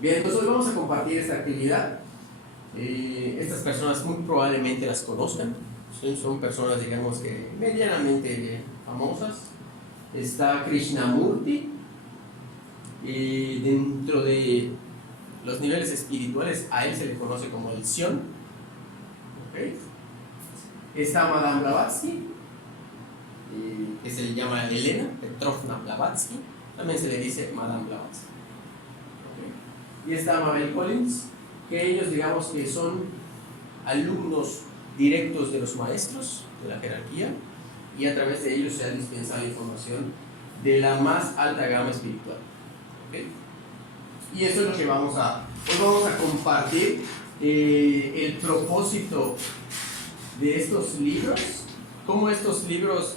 Bien, entonces hoy vamos a compartir esta actividad. Estas personas muy probablemente las conozcan. Son personas, digamos, que medianamente famosas. Está Krishnamurti. Dentro de los niveles espirituales, a él se le conoce como el Sion. ¿Okay? Está Madame Blavatsky, que se le llama Elena Petrovna Blavatsky. También se le dice Madame Blavatsky. ¿Okay? Y está Mabel Collins, que ellos, digamos, que son alumnos directos de los maestros de la jerarquía, y a través de ellos se ha dispensado información de la más alta gama espiritual. ¿Okay? Y eso es lo que hoy vamos a compartir el propósito de estos libros, cómo estos libros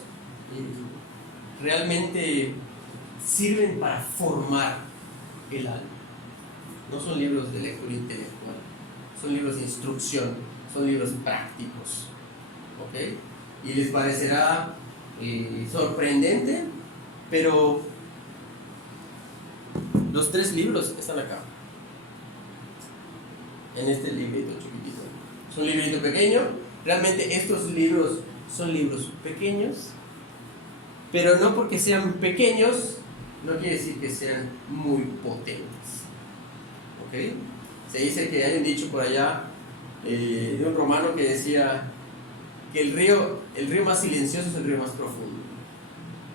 realmente sirven para formar el alma. No son libros de lectura intelectual, son libros de instrucción, son libros prácticos. ¿Okay? Y les parecerá sorprendente, pero los 3 libros están acá, en este librito chiquitito. Es un librito pequeño. Realmente estos libros son libros pequeños, pero no porque sean pequeños no quiere decir que sean muy potentes. ¿Okay? Se dice que hay un dicho por allá de un romano que decía que el río más silencioso es el río más profundo.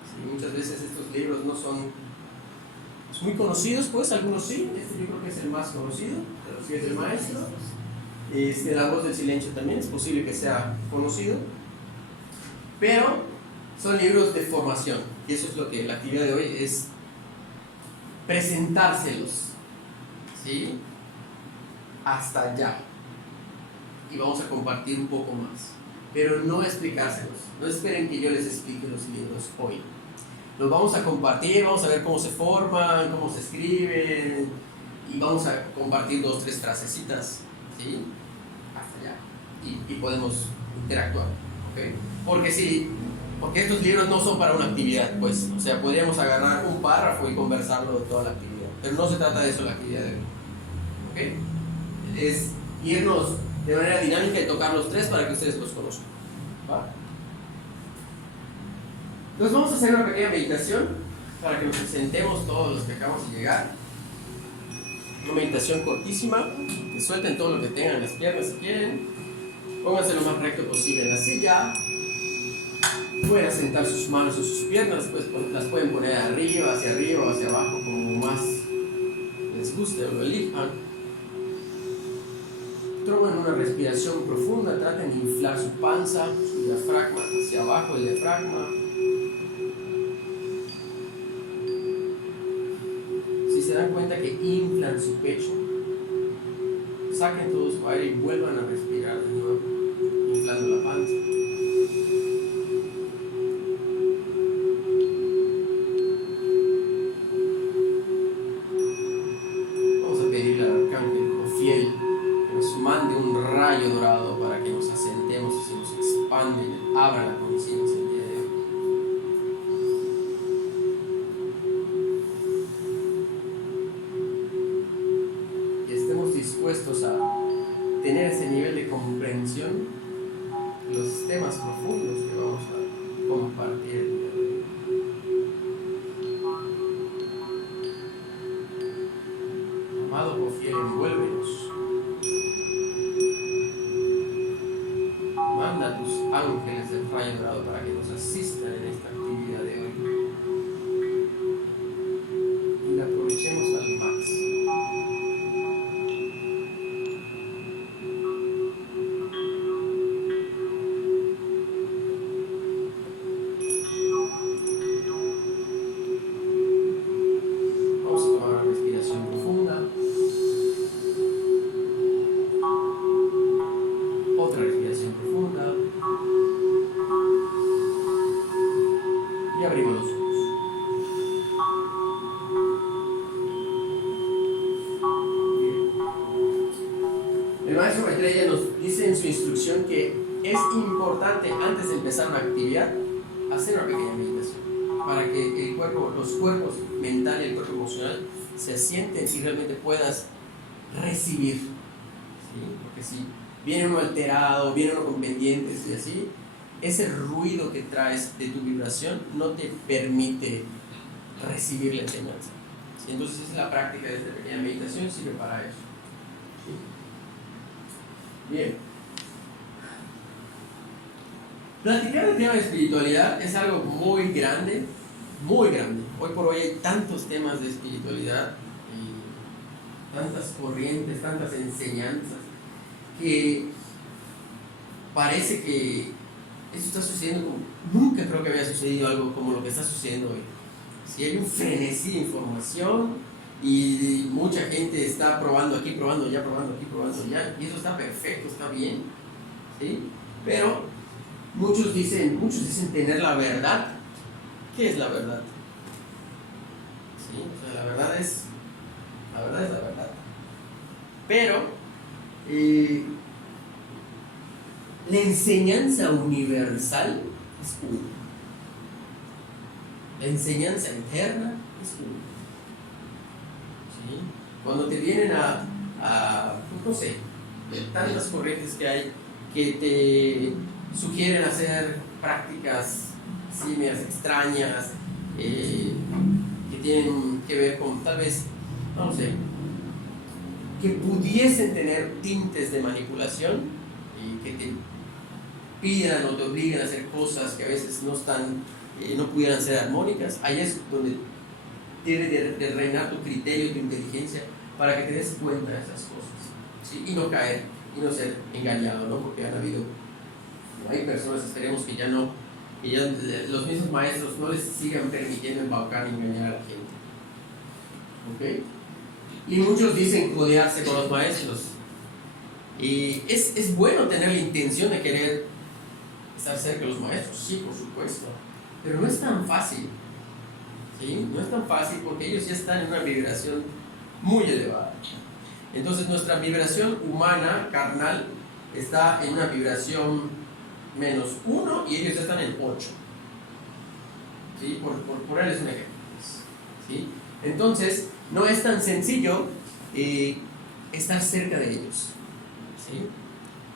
¿Sí? Muchas veces estos libros no son muy conocidos, pues algunos sí. Este yo creo que es el más conocido de los que es el maestro. La voz del silencio también es posible que sea conocido, pero son libros de formación, y eso es lo que la actividad de hoy es: presentárselos, ¿sí? Hasta allá, y vamos a compartir un poco más, pero no explicárselos. No esperen que yo les explique los libros hoy. Los vamos a compartir, vamos a ver cómo se forman, cómo se escriben, y vamos a compartir 2 o 3 frasecitas, ¿sí? Hasta allá, y podemos interactuar, ¿okay? Porque estos libros no son para una actividad, pues, o sea, podríamos agarrar un párrafo y conversarlo de toda la actividad, pero no se trata de eso la actividad de hoy, ¿okay? Es irnos de manera dinámica y tocar los 3 para que ustedes los conozcan, ¿va? Entonces vamos a hacer una pequeña meditación para que nos presentemos todos los que acabamos de llegar. Una meditación cortísima, que suelten todo lo que tengan en las piernas si quieren. Pónganse lo más recto posible en la silla. Pueden asentar sus manos o sus piernas, pues las pueden poner arriba o hacia abajo, como más les guste o lo elijan. Tomen una respiración profunda, traten de inflar su panza, su diafragma hacia abajo, el diafragma. Si se dan cuenta que inflan su pecho, saquen todo su aire y vuelvan a respirar de nuevo, inflando la panza. Vamos a pedirle al arcángel Jofiel que nos mande un rayo dorado para que nos asentemos y se nos expande y abra la conciencia el día de hoy. Dispuestos a tener ese nivel de comprensión de los temas profundos que vamos a compartir el día de hoy. Amado Jofiel, envuélvenos. Manda a tus ángeles del rayo dorado para que nos asistan en esta actividad de hoy y la aprovechemos al máximo. Que es importante, antes de empezar una actividad, hacer una pequeña meditación para que los cuerpos mental y el cuerpo emocional se asienten y realmente puedas recibir, ¿sí? Porque si viene uno alterado, viene uno con pendientes y así, ese ruido que traes de tu vibración no te permite recibir la enseñanza, ¿sí? Entonces esa es la práctica de esta pequeña meditación, sirve para eso, ¿sí? Bien. Platicar el tema de espiritualidad es algo muy grande, muy grande. Hoy por hoy hay tantos temas de espiritualidad y tantas corrientes, tantas enseñanzas, que parece que esto está sucediendo como nunca creo que había sucedido algo como lo que está sucediendo hoy. Si hay un frenesí de información y mucha gente está probando aquí, probando allá, probando aquí, probando allá, y eso está perfecto, está bien, ¿sí? Pero muchos dicen tener la verdad. ¿Qué es la verdad? ¿Sí? O sea, la verdad es la verdad. Pero la enseñanza universal es una. La enseñanza interna es una. ¿Sí? Cuando te vienen no sé, de tantas corrientes que hay que te sugieren hacer prácticas así medias extrañas, que tienen que ver con tal vez, no sé, que pudiesen tener tintes de manipulación y que te pidan o te obliguen a hacer cosas que a veces no pudieran ser armónicas. Ahí es donde debe de reinar tu criterio y tu inteligencia para que te des cuenta de esas cosas, ¿sí? Y no caer y no ser engañado, ¿no? Porque hay personas, esperemos que ya los mismos maestros no les sigan permitiendo embaucar y engañar a la gente, ¿ok? Y muchos dicen codearse con los maestros, y es bueno tener la intención de querer estar cerca de los maestros, sí, por supuesto, pero no es tan fácil, ¿sí? No es tan fácil porque ellos ya están en una vibración muy elevada. Entonces nuestra vibración humana, carnal, está en una vibración -1 y ellos ya están en 8, ¿sí? Por ponerles un ejemplo, ¿sí? Entonces no es tan sencillo estar cerca de ellos, ¿sí?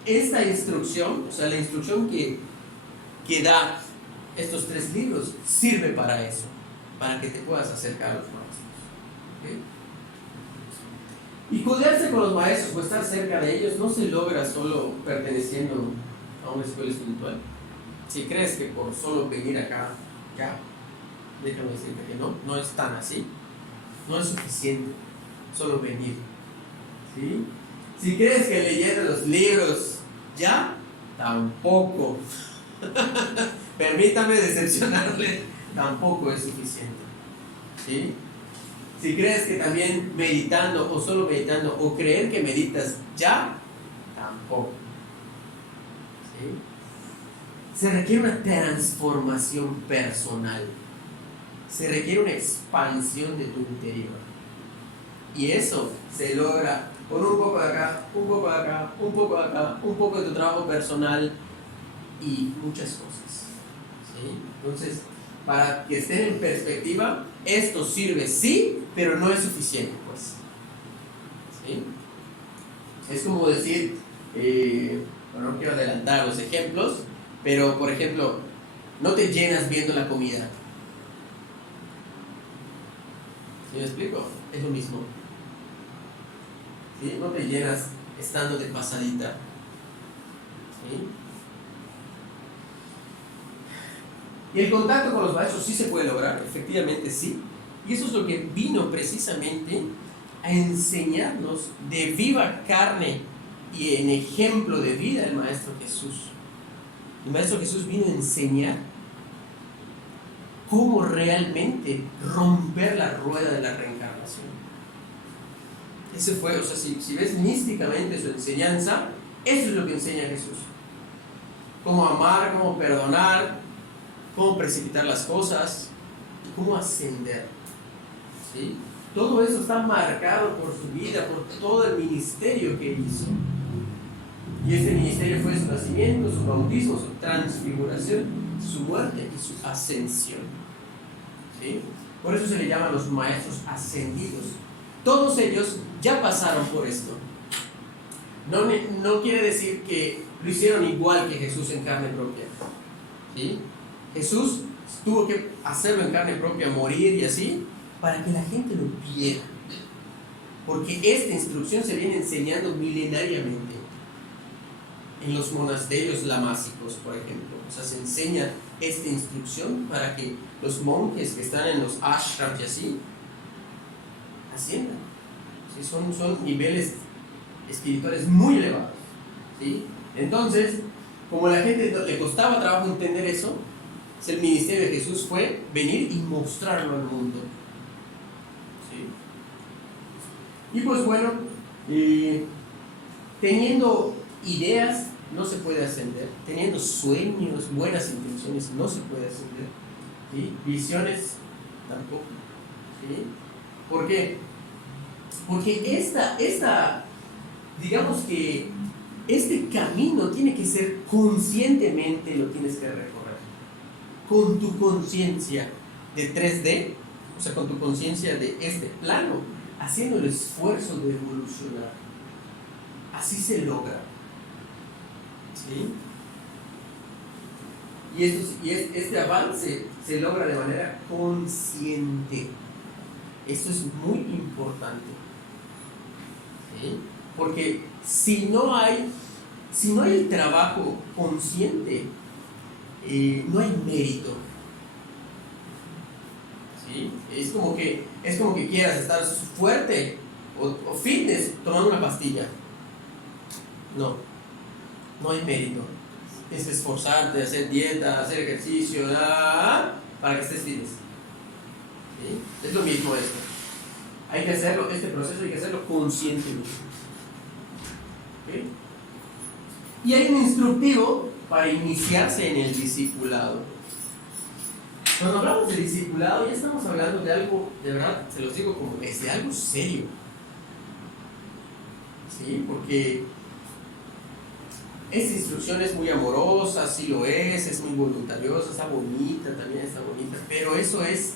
Esta instrucción, o sea, la instrucción que da estos 3 libros sirve para eso, para que te puedas acercar a los maestros, ¿okay? Y codearse con los maestros o estar cerca de ellos no se logra solo perteneciendo a una escuela espiritual. Si crees que por solo venir acá, ya, déjame decirte que no es tan así. No es suficiente solo venir, ¿sí? Si crees que leyendo los libros ya, tampoco. Permítame decepcionarle, tampoco es suficiente, ¿sí? Si crees que también meditando o solo meditando o creer que meditas ya, tampoco, ¿sí? Se requiere una transformación personal, se requiere una expansión de tu interior, y eso se logra con un poco de acá, un poco de acá, un poco de acá, un poco de tu trabajo personal y muchas cosas, ¿sí? Entonces, para que estén en perspectiva, esto sirve sí, pero no es suficiente, pues, ¿sí? Es como decir, bueno, no quiero adelantar los ejemplos, pero por ejemplo, no te llenas viendo la comida, ¿sí me explico? Es lo mismo, ¿sí? No te llenas estando de pasadita, ¿sí? Y el contacto con los maestros sí se puede lograr, efectivamente sí. Y eso es lo que vino precisamente a enseñarnos de viva carne y en ejemplo de vida el Maestro Jesús. El Maestro Jesús vino a enseñar cómo realmente romper la rueda de la reencarnación. Ese fue, o sea, si ves místicamente su enseñanza, eso es lo que enseña Jesús. Cómo amar, cómo perdonar, cómo precipitar las cosas y cómo ascender, ¿sí? Todo eso está marcado por su vida, por todo el ministerio que hizo. Y ese ministerio fue su nacimiento, su bautismo, su transfiguración, su muerte y su ascensión, ¿sí? Por eso se le llaman los maestros ascendidos. Todos ellos ya pasaron por esto. No quiere decir que lo hicieron igual que Jesús en carne propia. ¿Sí? Jesús tuvo que hacerlo en carne propia, morir y así, para que la gente lo viera. Porque esta instrucción se viene enseñando milenariamente en los monasterios lamásicos, por ejemplo. O sea, se enseña esta instrucción para que los monjes que están en los ashrams y así asciendan. ¿Sí? Son niveles espirituales muy elevados. ¿Sí? Entonces, como a la gente le costaba trabajo entender eso, el ministerio de Jesús fue venir y mostrarlo al mundo. ¿Sí? Y pues bueno, teniendo ideas no se puede ascender, teniendo sueños, buenas intenciones no se puede ascender, ¿sí? Visiones tampoco. ¿Sí? ¿Por qué? Porque digamos que este camino tiene que ser conscientemente, lo tienes que recorrer con tu conciencia de 3D, o sea, con tu conciencia de este plano, haciendo el esfuerzo de evolucionar. Así se logra. ¿Sí? Y este avance se logra de manera consciente. Esto es muy importante. ¿Sí? Porque si no hay el trabajo consciente, no hay mérito. ¿Sí? Es como que quieras estar fuerte o fitness tomando una pastilla. No hay mérito. Tienes que esforzarte, hacer dieta, hacer ejercicio, para que estés fitness. ¿Sí? Es lo mismo esto. Hay que hacerlo, este proceso hay que hacerlo conscientemente. ¿Okay? Y hay un instructivo para iniciarse en el discipulado. Cuando hablamos de discipulado, ya estamos hablando de algo, de verdad, se los digo como es de algo serio. ¿Sí? Porque esta instrucción es muy amorosa, sí lo es muy voluntariosa, está bonita, también está bonita, pero eso es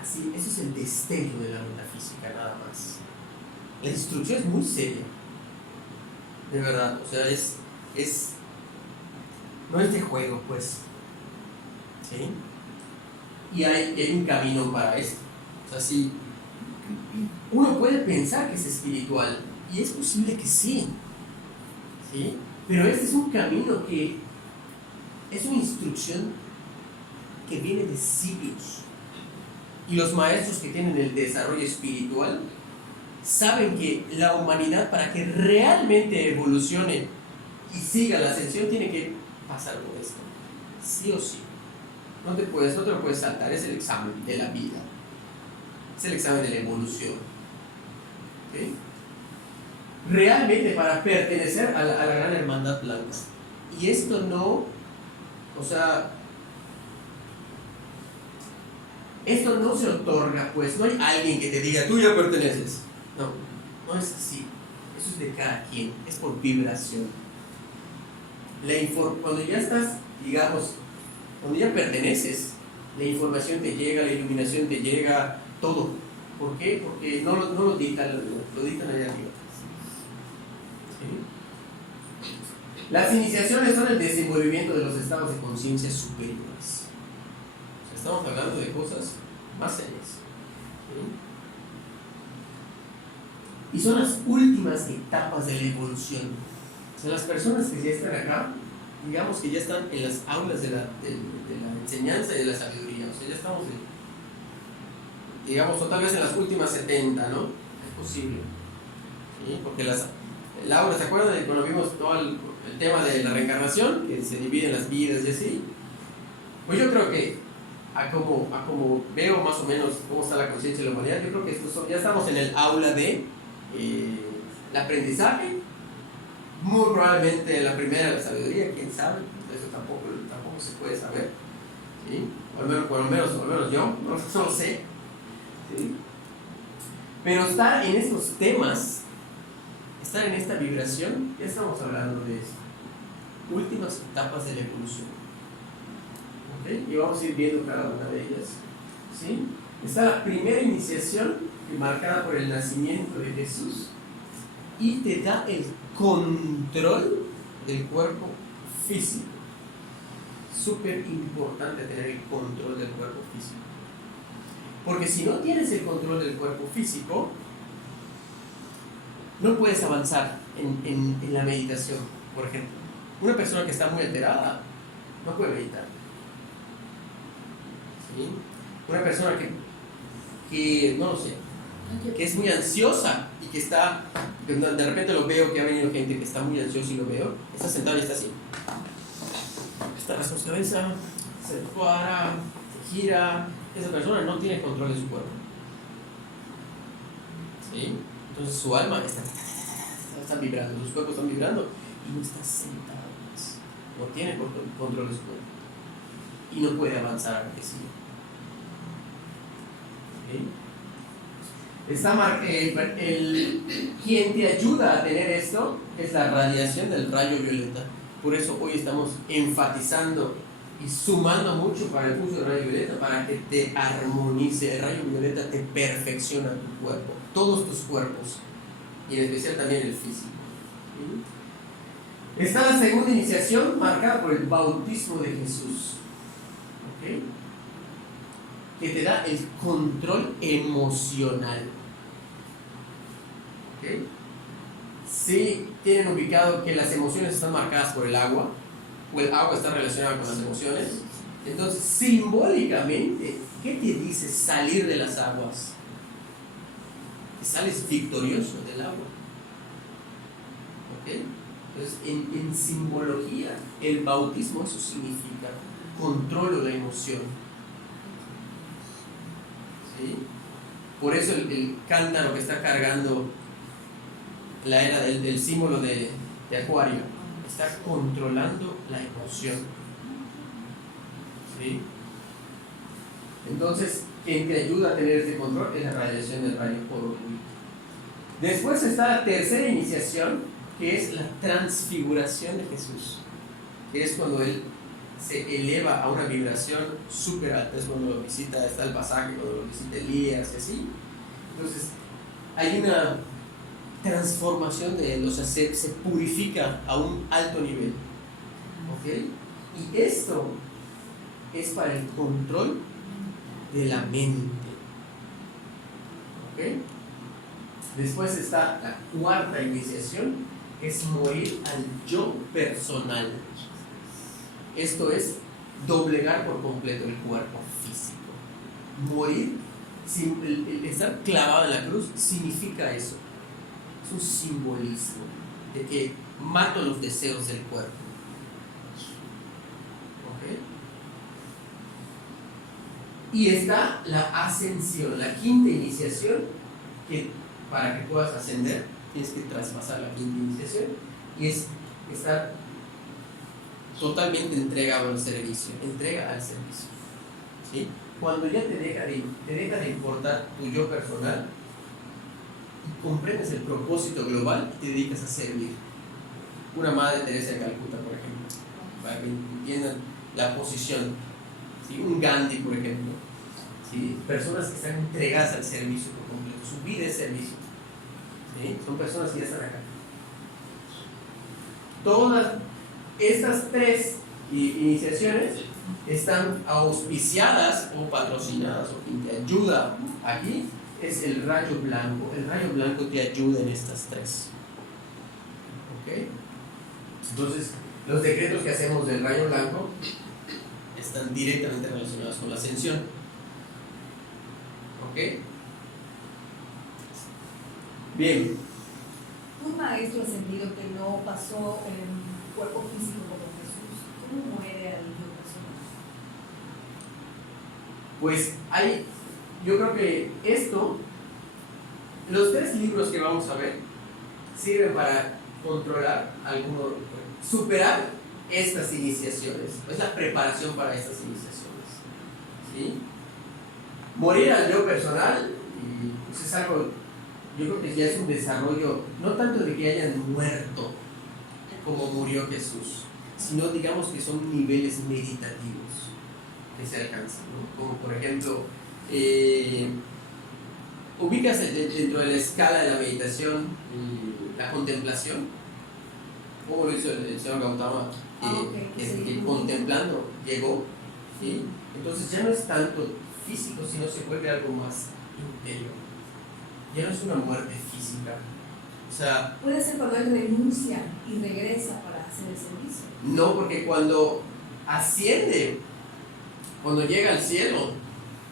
así, eso es el destello de la metafísica, nada más. La instrucción es muy seria, de verdad, o sea, no es de juego, pues. ¿Sí? Y hay un camino para esto. O sea, si uno puede pensar que es espiritual, y es posible que sí, ¿sí? Pero este es un camino que es una instrucción que viene de siglos. Y los maestros que tienen el desarrollo espiritual saben que la humanidad, para que realmente evolucione y siga la ascensión, tiene que pasar por esto, sí o sí. No te lo puedes saltar, es el examen de la vida, es el examen de la evolución. ¿Okay? Realmente para pertenecer a la gran hermandad blanca. Y esto esto no se otorga, pues no hay alguien que te diga, tú ya perteneces. No es así. Eso es de cada quien, es por vibración. Cuando ya estás, digamos, cuando ya perteneces, la información te llega, la iluminación te llega, todo. ¿Por qué? Porque no lo dictan allá arriba. ¿Sí? Las iniciaciones son el desenvolvimiento de los estados de conciencia superiores. O sea, estamos hablando de cosas más serias. ¿Sí? Y son las últimas etapas de la evolución. O sea, las personas que ya están acá, digamos que ya están en las aulas de la enseñanza y de la sabiduría. O sea, ya estamos digamos, o tal vez en las últimas 70, ¿no? Es posible. ¿Sí? Porque la aula, ¿se acuerdan de cuando vimos todo el tema de la reencarnación? Que se dividen las vidas y así. Pues yo creo que a como veo más o menos cómo está la conciencia de la humanidad, yo creo que ya estamos en el aula de el aprendizaje, muy probablemente la primera de la sabiduría, quién sabe, eso tampoco se puede saber, ¿sí? O al menos yo, no lo sé, ¿sí? Pero estar en estos temas, estar en esta vibración, ya estamos hablando de eso, últimas etapas de la evolución. ¿Okay? Y vamos a ir viendo cada una de ellas, ¿sí? Está la primera iniciación, marcada por el nacimiento de Jesús, y te da el control del cuerpo físico. Súper importante tener el control del cuerpo físico. Porque si no tienes el control del cuerpo físico, no puedes avanzar en la meditación. Por ejemplo, una persona que está muy alterada no puede meditar. ¿Sí? Una persona que no lo sé, que es muy ansiosa y que está, de repente lo veo, que ha venido gente que está muy ansiosa y lo veo, está sentado y está así. Está en su cabeza, se para, se gira. Esa persona no tiene control de su cuerpo. ¿Sí? Entonces su alma está vibrando, sus cuerpos están vibrando y no está sentado. No tiene control de su cuerpo y no puede avanzar a que siga. Quien te ayuda a tener esto es la radiación del rayo violeta. Por eso hoy estamos enfatizando y sumando mucho para el uso del rayo violeta, para que te armonice. El rayo violeta te perfecciona tu cuerpo, todos tus cuerpos, y en especial también el físico. Está la segunda iniciación marcada por el bautismo de Jesús. ¿Okay? Que te da el control emocional. ¿Okay? Si tienen ubicado que las emociones están marcadas por el agua, o el agua está relacionada con las emociones, entonces simbólicamente, ¿qué te dice salir de las aguas? Que sales victorioso del agua. ¿Okay? Entonces, en simbología, el bautismo, eso significa controlo la emoción. ¿Sí? Por eso el cántaro que está cargando la era del símbolo de Acuario está controlando la emoción. ¿Sí? Entonces, quien te ayuda a tener este control es la radiación del rayo oro. Después está la tercera iniciación, que es la transfiguración de Jesús, que es cuando Él se eleva a una vibración súper alta. Es cuando lo visita, está el pasaje, cuando lo visita Elías y así. Entonces, hay una transformación de Él, o sea, se purifica a un alto nivel. ¿Okay? Y esto es para el control de la mente. ¿Okay? Después está la cuarta iniciación, que es morir al yo personal. Esto es doblegar por completo el cuerpo físico. Morir, el estar clavado en la cruz significa eso. Es un simbolismo de que mato los deseos del cuerpo. ¿Okay? Y está la ascensión, la quinta iniciación, que para que puedas ascender tienes que traspasar la quinta iniciación, y es estar totalmente entregado al servicio, entrega al servicio. ¿Sí? Cuando ya te deja de importar tu yo personal y comprendes el propósito global y te dedicas a servir. Una Madre Teresa de Calcuta, por ejemplo, para que entiendan la posición. ¿Sí? Un Gandhi, por ejemplo. ¿Sí? Personas que están entregadas al servicio por completo, su vida es servicio. ¿Sí? Son personas que ya están acá. Todas estas tres iniciaciones están auspiciadas o patrocinadas, o quien te ayuda aquí es el rayo blanco. El rayo blanco te ayuda en estas tres. ¿Ok? Entonces, los decretos que hacemos del rayo blanco están directamente relacionados con la ascensión. ¿Ok? Bien. Un maestro ascendido que no pasó en cuerpo físico como Jesús, ¿cómo muere al yo personal? Pues yo creo que los tres libros que vamos a ver sirven para controlar superar estas iniciaciones. Es la preparación para estas iniciaciones. ¿Sí? Morir al yo personal, pues es algo, yo creo que ya es un desarrollo, no tanto de que hayan muerto como murió Jesús, sino digamos que son niveles meditativos que se alcanzan, ¿no? Como por ejemplo ubicas dentro de la escala de la meditación la contemplación, como lo hizo el señor Gautama, que contemplando llegó, ¿sí? Entonces ya no es tanto físico, sino se vuelve algo más interior. Ya no es una muerte física. O sea, puede ser cuando él renuncia y regresa para hacer el servicio. No, porque cuando asciende, cuando llega al cielo,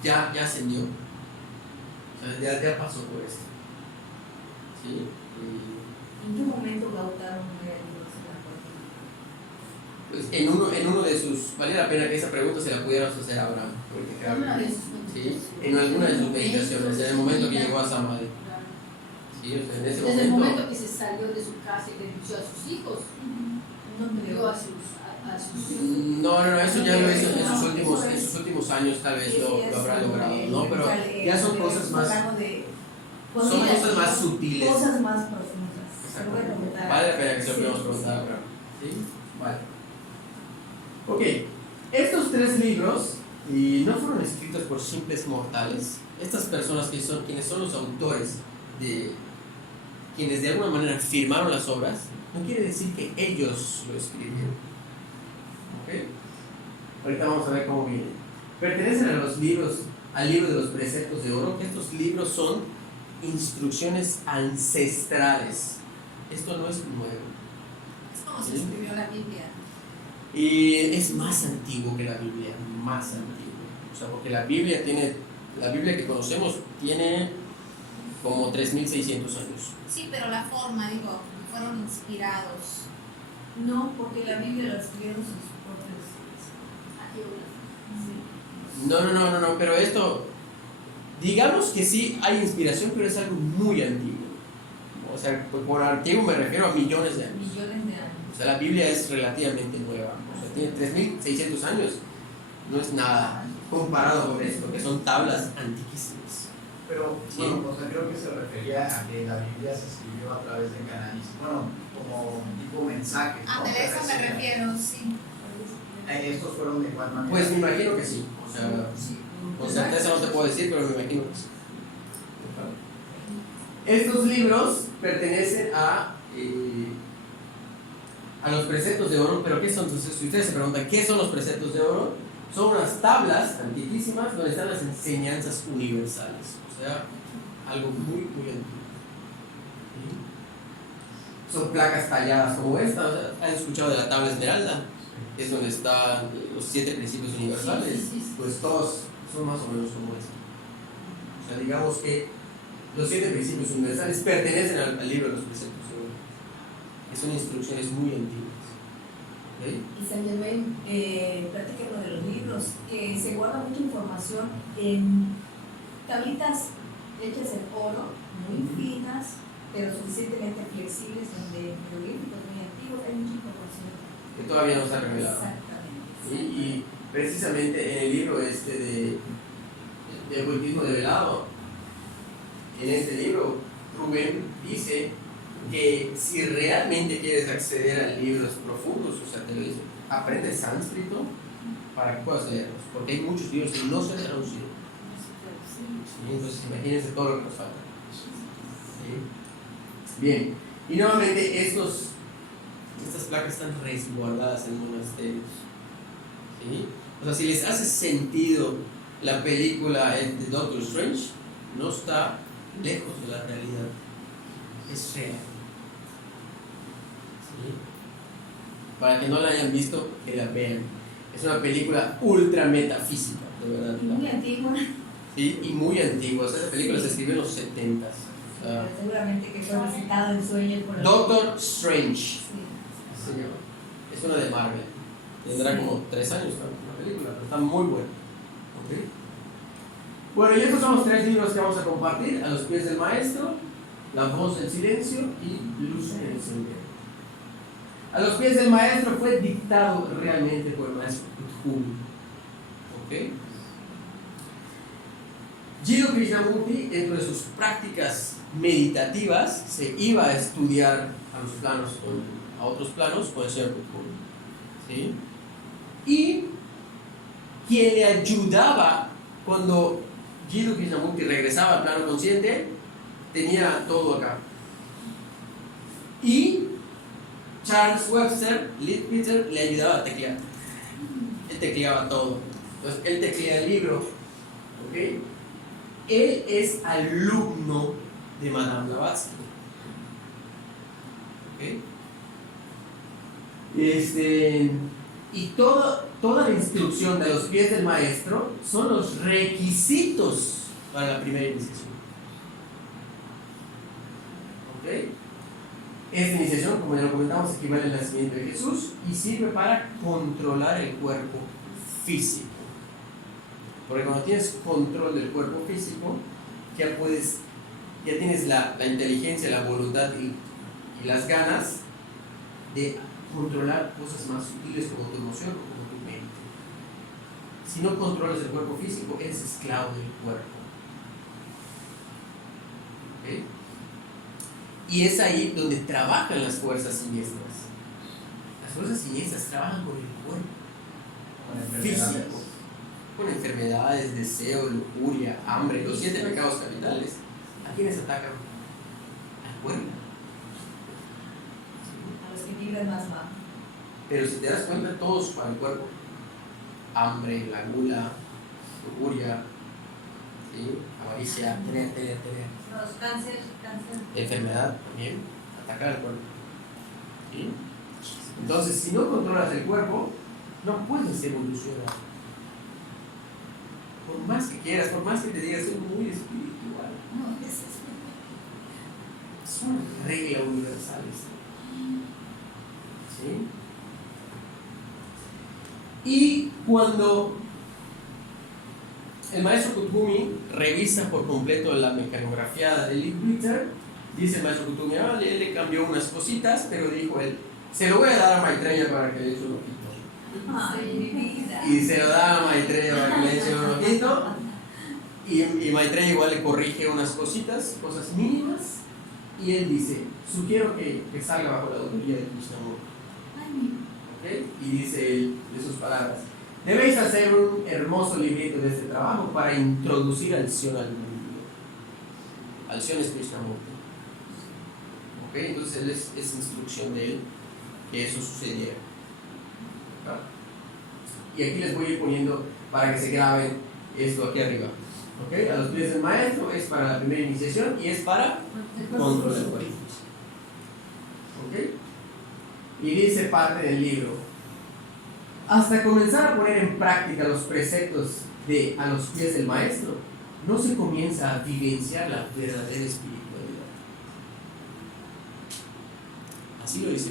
ya ascendió. O sea, ya pasó por esto. ¿Sí? ¿En qué momento Gautama muere? Pues en uno de sus, valía la pena que esa pregunta se la pudiéramos hacer a Abraham, ¿sí? En alguna de sus meditaciones, en el momento que llegó a Samadhi. ¿Sí? O sea, en ese Desde el momento que se salió de su casa y renunció a sus hijos, no dio a sus no, eso ya lo hizo en sus últimos años, tal vez lo habrá logrado, ¿no? Pero ya son cosas más, son cosas más sutiles. Cosas más profundas. Vale la pena que se lo podamos preguntar a Abraham. ¿Sí? Vale. Ok, estos 3 libros no fueron escritos por simples mortales. Estas personas quienes son los autores quienes de alguna manera firmaron las obras, no quiere decir que ellos lo escribieron. ¿Ok? Ahorita vamos a ver cómo viene. Pertenecen al libro de los preceptos de oro, que estos libros son instrucciones ancestrales. Esto no es nuevo. Es como se escribió la Biblia. Y es más antiguo que la Biblia, más antiguo. O sea, porque la Biblia que conocemos tiene como 3.600 años. Sí, pero la forma, fueron inspirados. No, porque la Biblia la escribieron sus propios No, pero esto, digamos que sí hay inspiración, pero es algo muy antiguo. O sea, por antiguo me refiero a millones de años. O sea, la Biblia es relativamente nueva. O sea, tiene 3.600 años. No es nada comparado con esto, que son tablas antiquísimas. Pero, Sí. bueno, o sea, creo que se refería a que la Biblia se escribió a través de canales, bueno, como tipo mensajes, ¿no? A eso me refiero, sí. Estos fueron de igual manera. Pues me imagino que sí. O sea, con certeza no te puedo decir, pero me imagino que sí. Estos libros pertenecen a los preceptos de oro, pero ¿qué son? Entonces, si ustedes se preguntan, ¿qué son los preceptos de oro? Son unas tablas antiquísimas donde están las enseñanzas universales, o sea, algo muy, muy antiguo. ¿Sí? Son placas talladas como esta, o sea, ¿han escuchado de la tabla esmeralda? Es donde están los 7 principios universales, pues todos son más o menos como esto. O sea, digamos que los 7 principios universales pertenecen al libro de los preceptos de oro, que son instrucciones muy antiguas. ¿Okay? Y San Germain platica uno de los libros que se guarda mucha información en tablitas hechas en oro, muy finas, pero suficientemente flexibles, donde jeroglíficos muy antiguos, hay mucha información. Que todavía no se ha revelado. Exactamente. Y precisamente en el libro de ocultismo develado, en este libro, Rubén dice que si realmente quieres acceder a libros profundos, o sea, te lo dice, aprende sánscrito para que puedas leerlos, porque hay muchos libros que no se han traducido. ¿Sí? Entonces, imagínense todo lo que nos falta. ¿Sí? Bien, y nuevamente estas placas están resguardadas en monasterios. ¿Sí? O sea, si les hace sentido la película de Doctor Strange, no está lejos de la realidad, es real. ¿Sí? Para que no la hayan visto, que la vean. Es una película ultra metafísica, de verdad. Muy antigua. ¿Sí? Y muy antigua. O sea, esa película se escribió en los 70s. O sea, seguramente que fue recitado en sueños por Doctor Strange. Sí. Señor. Es una de Marvel. Tendrá como 3 años la película, pero está muy buena. ¿Okay? Bueno, y estos son los 3 libros que vamos a compartir: A los pies del maestro, La voz del silencio y Luz en el sendero. A los pies del maestro fue dictado realmente por el maestro Kuthumi. ¿Ok? Jiddu Krishnamurti, dentro de sus prácticas meditativas, se iba a estudiar a los planos, a otros planos con el señor Kuthumi. ¿Sí? Y quien le ayudaba cuando Jiddu Krishnamurti regresaba al plano consciente, tenía todo acá. Y Charles Webster, Leadbeater, le ayudaba a teclear. Él tecleaba todo. Entonces, él teclea el libro. ¿Ok? Él es alumno de Madame Blavatsky. ¿Ok? Y toda la instrucción de los pies del maestro son los requisitos para la primera iniciación. ¿Ok? Esta iniciación, como ya lo comentamos, equivale al nacimiento de Jesús y sirve para controlar el cuerpo físico. Porque cuando tienes control del cuerpo físico, ya tienes la inteligencia, la voluntad y las ganas de controlar cosas más sutiles como tu emoción o como tu mente. Si no controlas el cuerpo físico, eres esclavo del cuerpo. ¿Okay? Y es ahí donde trabajan las fuerzas siniestras. Las fuerzas siniestras trabajan con el cuerpo físico, con enfermedades, deseo, lujuria, hambre, los 7 pecados capitales. ¿A quiénes atacan? Al cuerpo. A los que vibran más bajo. Pero si te das cuenta, todos para el cuerpo. Hambre, la gula, lujuria, ¿sí? Avaricia, tener. Los cáncer. Enfermedad también, atacar al cuerpo. ¿Sí? Entonces, si no controlas el cuerpo, no puedes evolucionar. Por más que quieras, por más que te digas, soy muy espiritual. No, es Es una regla universal. ¿Sí? Y cuando el maestro Kuthumi revisa por completo la mecanografía de Leadbeater, dice el maestro Kuthumi, él le cambió unas cositas, pero dijo él, se lo voy a dar a Maitreya para que le eche un ojito. ay, mi vida. Y se lo da a Maitreya para que le eche un ojito. Y Maitreya igual le corrige unas cositas, cosas mínimas. Y él dice, sugiero que salga bajo la autoría de Krishnamurti. ¿Okay? Y dice él, de sus palabras, debéis hacer un hermoso librito de este trabajo para introducir al Sion al mundo. Al Sion es Krishnamurti. ¿Ok? Entonces él es instrucción de él que eso sucediera. ¿Okay? Y aquí les voy a ir poniendo para que se graben esto aquí arriba. ¿Ok? A los pies del maestro es para la primera iniciación y es para control del cuerpo. ¿Ok? Y dice parte del libro, hasta comenzar a poner en práctica los preceptos de a los pies del maestro, no se comienza a vivenciar la verdadera espiritualidad. Así lo dice.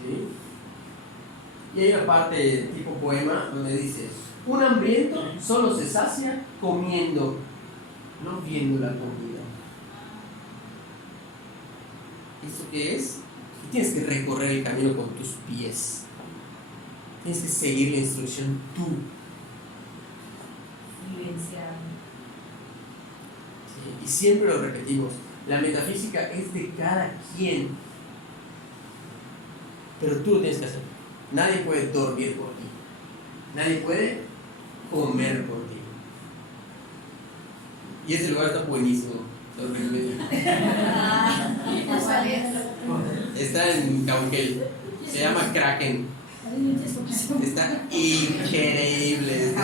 ¿Sí? Y hay una parte tipo poema donde dice, un hambriento solo se sacia comiendo, no viendo la comida. ¿Esto qué es? Y tienes que recorrer el camino con tus pies. Tienes que seguir la instrucción tú. Vivenciar. ¿Sí? Y siempre lo repetimos. La metafísica es de cada quien. Pero tú lo tienes que hacer. Nadie puede dormir por ti. Nadie puede comer por ti. Y ese lugar está buenísimo. Está en Cauquel. Se llama Kraken. Está increíble.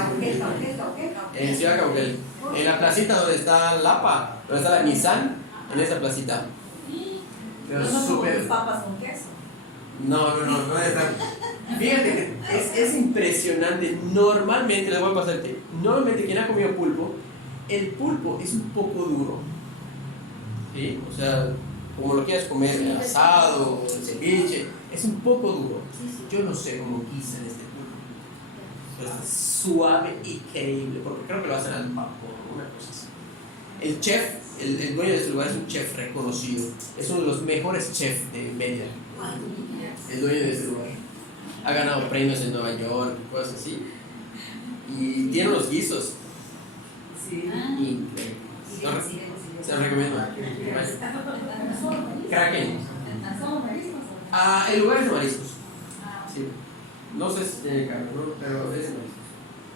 En Ciudad Cauquel. En la placita donde está Lapa, donde está la Nissan, en esa placita. Pero No súper. como papas con queso. No está. Fíjate que es impresionante. Normalmente, les voy a pasar el tip. Normalmente, quien ha comido pulpo, el pulpo es un poco duro. ¿Sí? O sea, como lo quieras comer, el asado, el ceviche, es un poco duro. Yo no sé cómo guisan este pulpo. Pero está suave y creíble, porque creo que lo hacen al vapor, una cosa así. El chef, el dueño de este lugar es un chef reconocido. Es uno de los mejores chefs de Mérida. El dueño de este lugar. Ha ganado premios en Nueva York, cosas así. Y tiene unos guisos. Sí. Increíble. Se lo recomiendo. Kraken. El lugar es de mariscos. Sí. No sé si tiene carne, ¿no? Pero es de mariscos.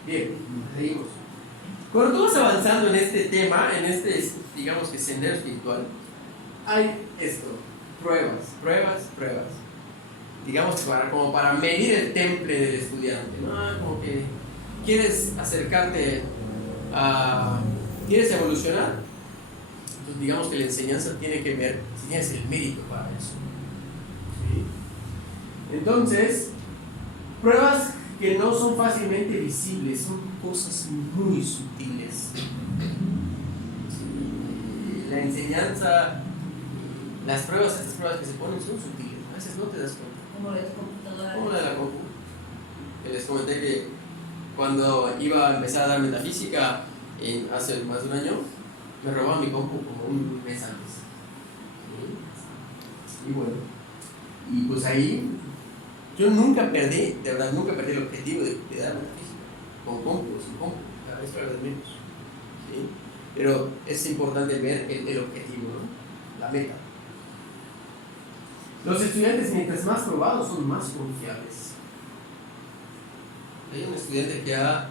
Bien, seguimos. Cuando tú vas avanzando en este tema, en este, digamos que sendero espiritual, hay esto, pruebas. Digamos como para medir el temple del estudiante, ¿no? Como que quieres acercarte a... ¿Quieres evolucionar? Entonces digamos que la enseñanza tiene que ver si tienes el mérito para eso. ¿Sí? Entonces, pruebas que no son fácilmente visibles, son cosas muy sutiles. ¿Sí? La enseñanza, estas pruebas que se ponen son sutiles, a veces no te das cuenta. Como la de tu computadora. Como la de la compu. Que les comenté que cuando iba a empezar a dar metafísica hace más de un año, me robaban mi compu como un mes antes. ¿Sí? Y bueno, y pues ahí yo nunca perdí, de verdad, nunca perdí el objetivo de dar metafísica, con compu o sin compu, cada vez para los menos. ¿Sí? Pero es importante ver el objetivo, ¿no? La meta. Los estudiantes, mientras más probados, son más confiables. Hay un estudiante que ha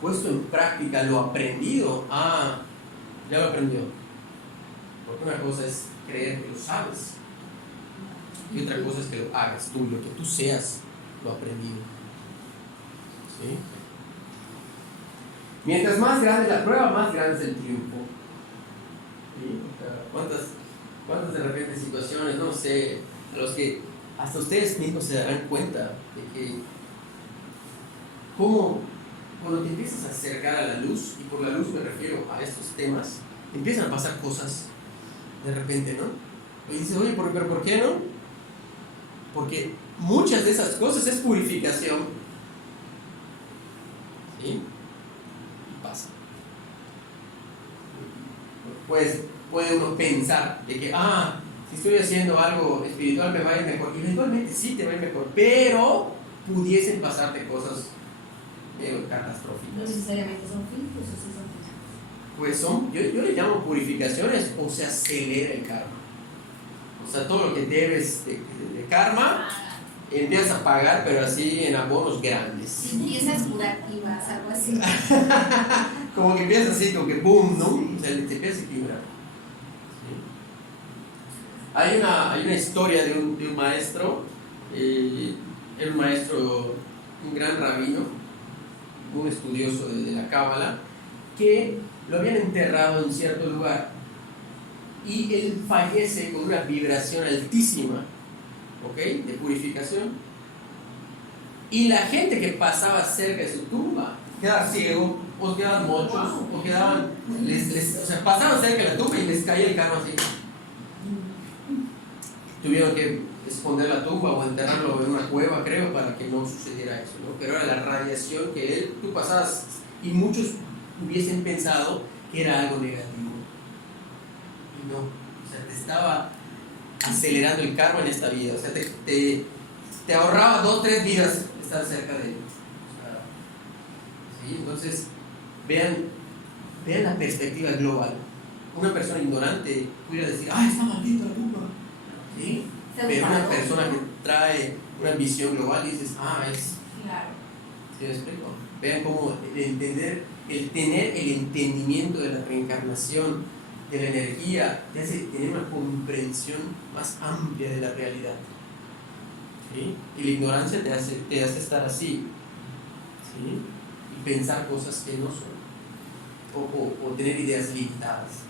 puesto en práctica lo aprendido. Ya lo aprendió. Porque una cosa es creer que lo sabes, y otra cosa es que lo hagas tú, lo que tú seas lo aprendido. ¿Sí? Mientras más grande la prueba, más grande es el triunfo. ¿Sí? ¿Cuántas de repente situaciones, no sé, a los que hasta ustedes mismos se darán cuenta de que cómo cuando te empiezas a acercar a la luz, y por la luz me refiero a estos temas, empiezan a pasar cosas de repente, ¿no? Y dices, oye, ¿pero por qué no? Porque muchas de esas cosas es purificación. ¿Sí? Pasa. Pues puede uno pensar de que, si estoy haciendo algo espiritual me va a ir mejor. Y eventualmente sí te va a ir mejor, pero pudiesen pasarte cosas catastróficas. No necesariamente son filtros, o sí son filtros. Pues yo le llamo purificaciones, o se acelera el karma. O sea, todo lo que debes de karma empiezas a pagar, pero así en abonos grandes. Limpiezas curativas, algo así. Como que empiezas así, como que boom, ¿no? O sea, te empiezas a equilibrar. ¿Sí? Hay una historia de un maestro, era un maestro, un gran rabino, un estudioso de la Cábala, que lo habían enterrado en cierto lugar y él fallece con una vibración altísima, ¿ok? De purificación, y la gente que pasaba cerca de su tumba quedaba ciego, o quedaban mochos, o quedaban, o sea, pasaban cerca de la tumba y les caía el karma así. Tuvieron que esconder la tumba o enterrarlo en una cueva, creo, para que no sucediera eso, ¿no? Pero era la radiación que tú pasabas, y muchos hubiesen pensado que era algo negativo. Y no, o sea, te estaba acelerando el karma en esta vida, o sea, te ahorraba 2-3 vidas estar cerca de él. O sea, ¿sí? Entonces, vean la perspectiva global. Una persona ignorante pudiera decir, está maldita la tumba. ¿Sí? Pero una persona que trae una visión global dices, es. Claro. ¿Sí me explico? Vean cómo tener el entendimiento de la reencarnación, de la energía, te hace tener una comprensión más amplia de la realidad. ¿Sí? Y la ignorancia te hace estar así. ¿Sí? Y pensar cosas que no son. O tener ideas limitadas.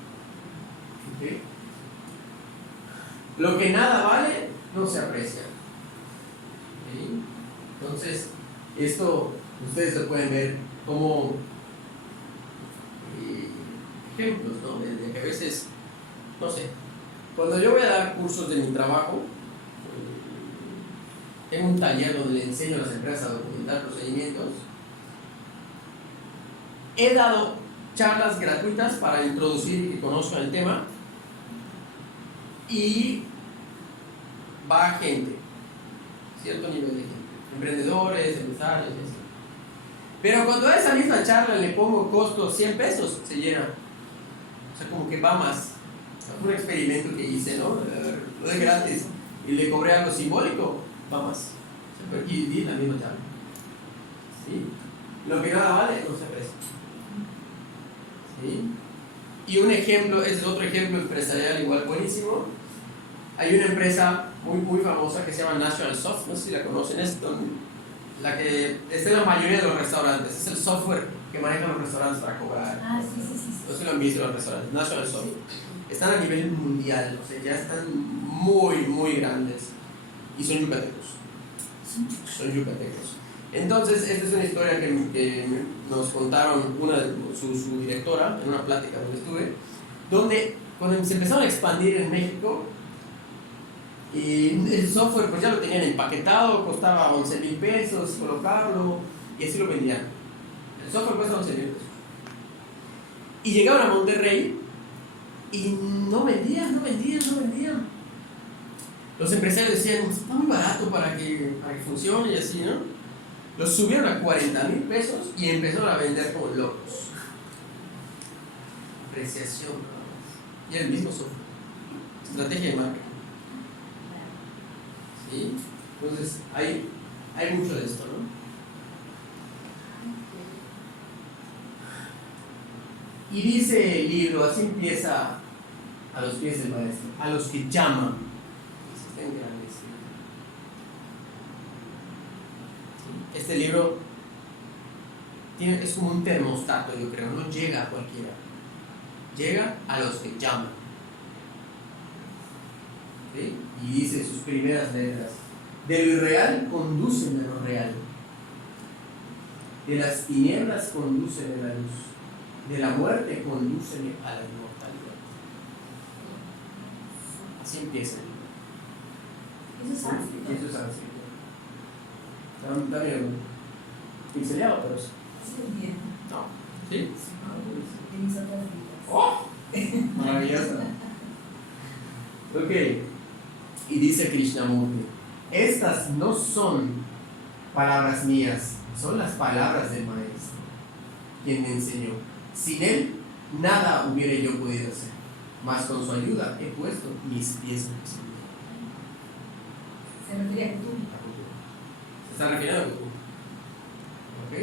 ¿Okay? Lo que nada vale no se aprecia. ¿Sí? Entonces, esto ustedes lo pueden ver como ejemplos, ¿no? De que a veces, no sé, cuando yo voy a dar cursos de mi trabajo, tengo un taller donde le enseño a las empresas a documentar procedimientos. He dado charlas gratuitas para introducir y que conozcan el tema, y va gente, cierto nivel de gente, emprendedores, empresarios, etc. Pero cuando a esa misma charla le pongo costo 100 pesos, se llena. O sea, como que va más. Fue un experimento que hice, ¿no? Lo de gratis, y le cobré algo simbólico, va más. Y di la misma charla. ¿Sí? Lo que nada vale no se aprecia. ¿Sí? Y un ejemplo, es otro ejemplo empresarial igual buenísimo. Hay una empresa muy famosa que se llama National Soft, no sé si la conocen, es la que está en la mayoría de los restaurantes, es el software que manejan los restaurantes para cobrar. Ah, sí, sí, sí. No sé si lo han visto en los restaurantes, National Soft. Están a nivel mundial, o sea, ya están muy grandes y son yucatecos. Son yucatecos. Entonces, esta es una historia que nos contaron su directora en una plática donde estuve, donde cuando se empezaron a expandir en México, y el software pues ya lo tenían empaquetado, costaba 11,000 pesos colocarlo y así lo vendían. El software cuesta 11,000 pesos. Y llegaban a Monterrey y no vendían. Los empresarios decían, está muy barato para que funcione y así, ¿no? Los subieron a 40,000 pesos y empezaron a vender como locos. Apreciación, ¿no? Y el mismo software. Estrategia de marketing. ¿Sí? Entonces, hay mucho de esto, ¿no? Y dice el libro, así empieza a los pies del maestro, a los que llaman. Estén grandes. ¿Sí? Este libro es como un termostato, yo creo, no llega a cualquiera. Llega a los que llaman. ¿Sí? Y dice en sus primeras letras, de lo irreal conducen a lo real, de las tinieblas conducen a la luz, de la muerte conducen a la inmortalidad. Así empieza. Eso es sánscrito. Eso es sánscrito. Está bien pinceleado, pero eso. Sí, bien. No. ¿Sí? De mis otras vidas. ¡Oh! Maravilloso. Ok. Y dice Krishnamurti, estas no son palabras mías, son las palabras del maestro, quien me enseñó. Sin él, nada hubiera yo podido hacer, mas con su ayuda he puesto mis pies en el sendero. Se refiere a tú. Se está refiriendo a tú. ¿Ok?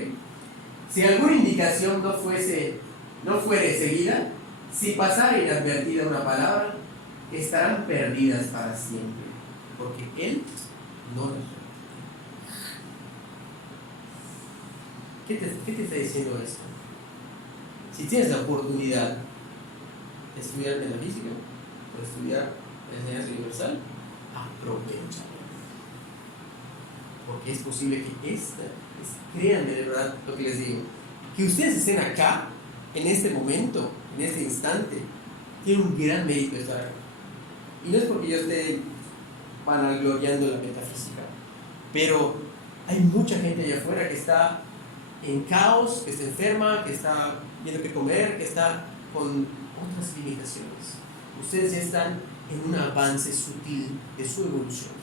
Si alguna indicación no fuere seguida, si pasara inadvertida una palabra, estarán perdidas para siempre, porque él no las repite. ¿Qué te está diciendo esto? Si tienes la oportunidad de estudiar metafísica o estudiar la enseñanza universal, aprovechala. Porque es posible que créanme de verdad lo que les digo, que ustedes estén acá, en este momento, en este instante, tiene un gran mérito estar acá. Y no es porque yo esté vanagloriando la metafísica, pero hay mucha gente allá afuera que está en caos, que está enferma, que está viendo qué comer, que está con otras limitaciones. Ustedes ya están en un avance sutil de su evolución.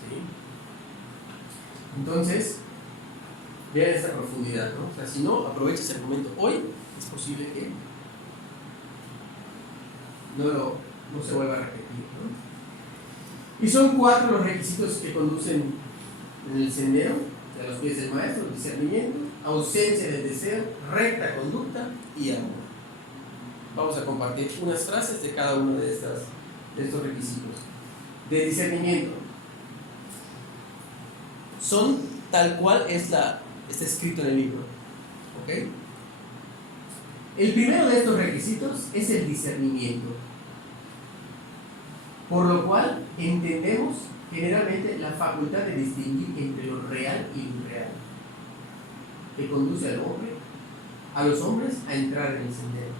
¿Sí? Entonces, vean esta profundidad, ¿no? O sea, si no aprovechas el momento hoy, es posible que no se vuelva a repetir, ¿no? Y son 4 los requisitos que conducen en el sendero de los pies del maestro: discernimiento, ausencia de deseo, recta conducta y amor. Vamos a compartir unas frases de cada uno de estos requisitos. De discernimiento, son tal cual está escrito en el libro, ¿ok? El primero de estos requisitos es el discernimiento, por lo cual entendemos generalmente la facultad de distinguir entre lo real y lo irreal, que conduce a los hombres a entrar en el sendero.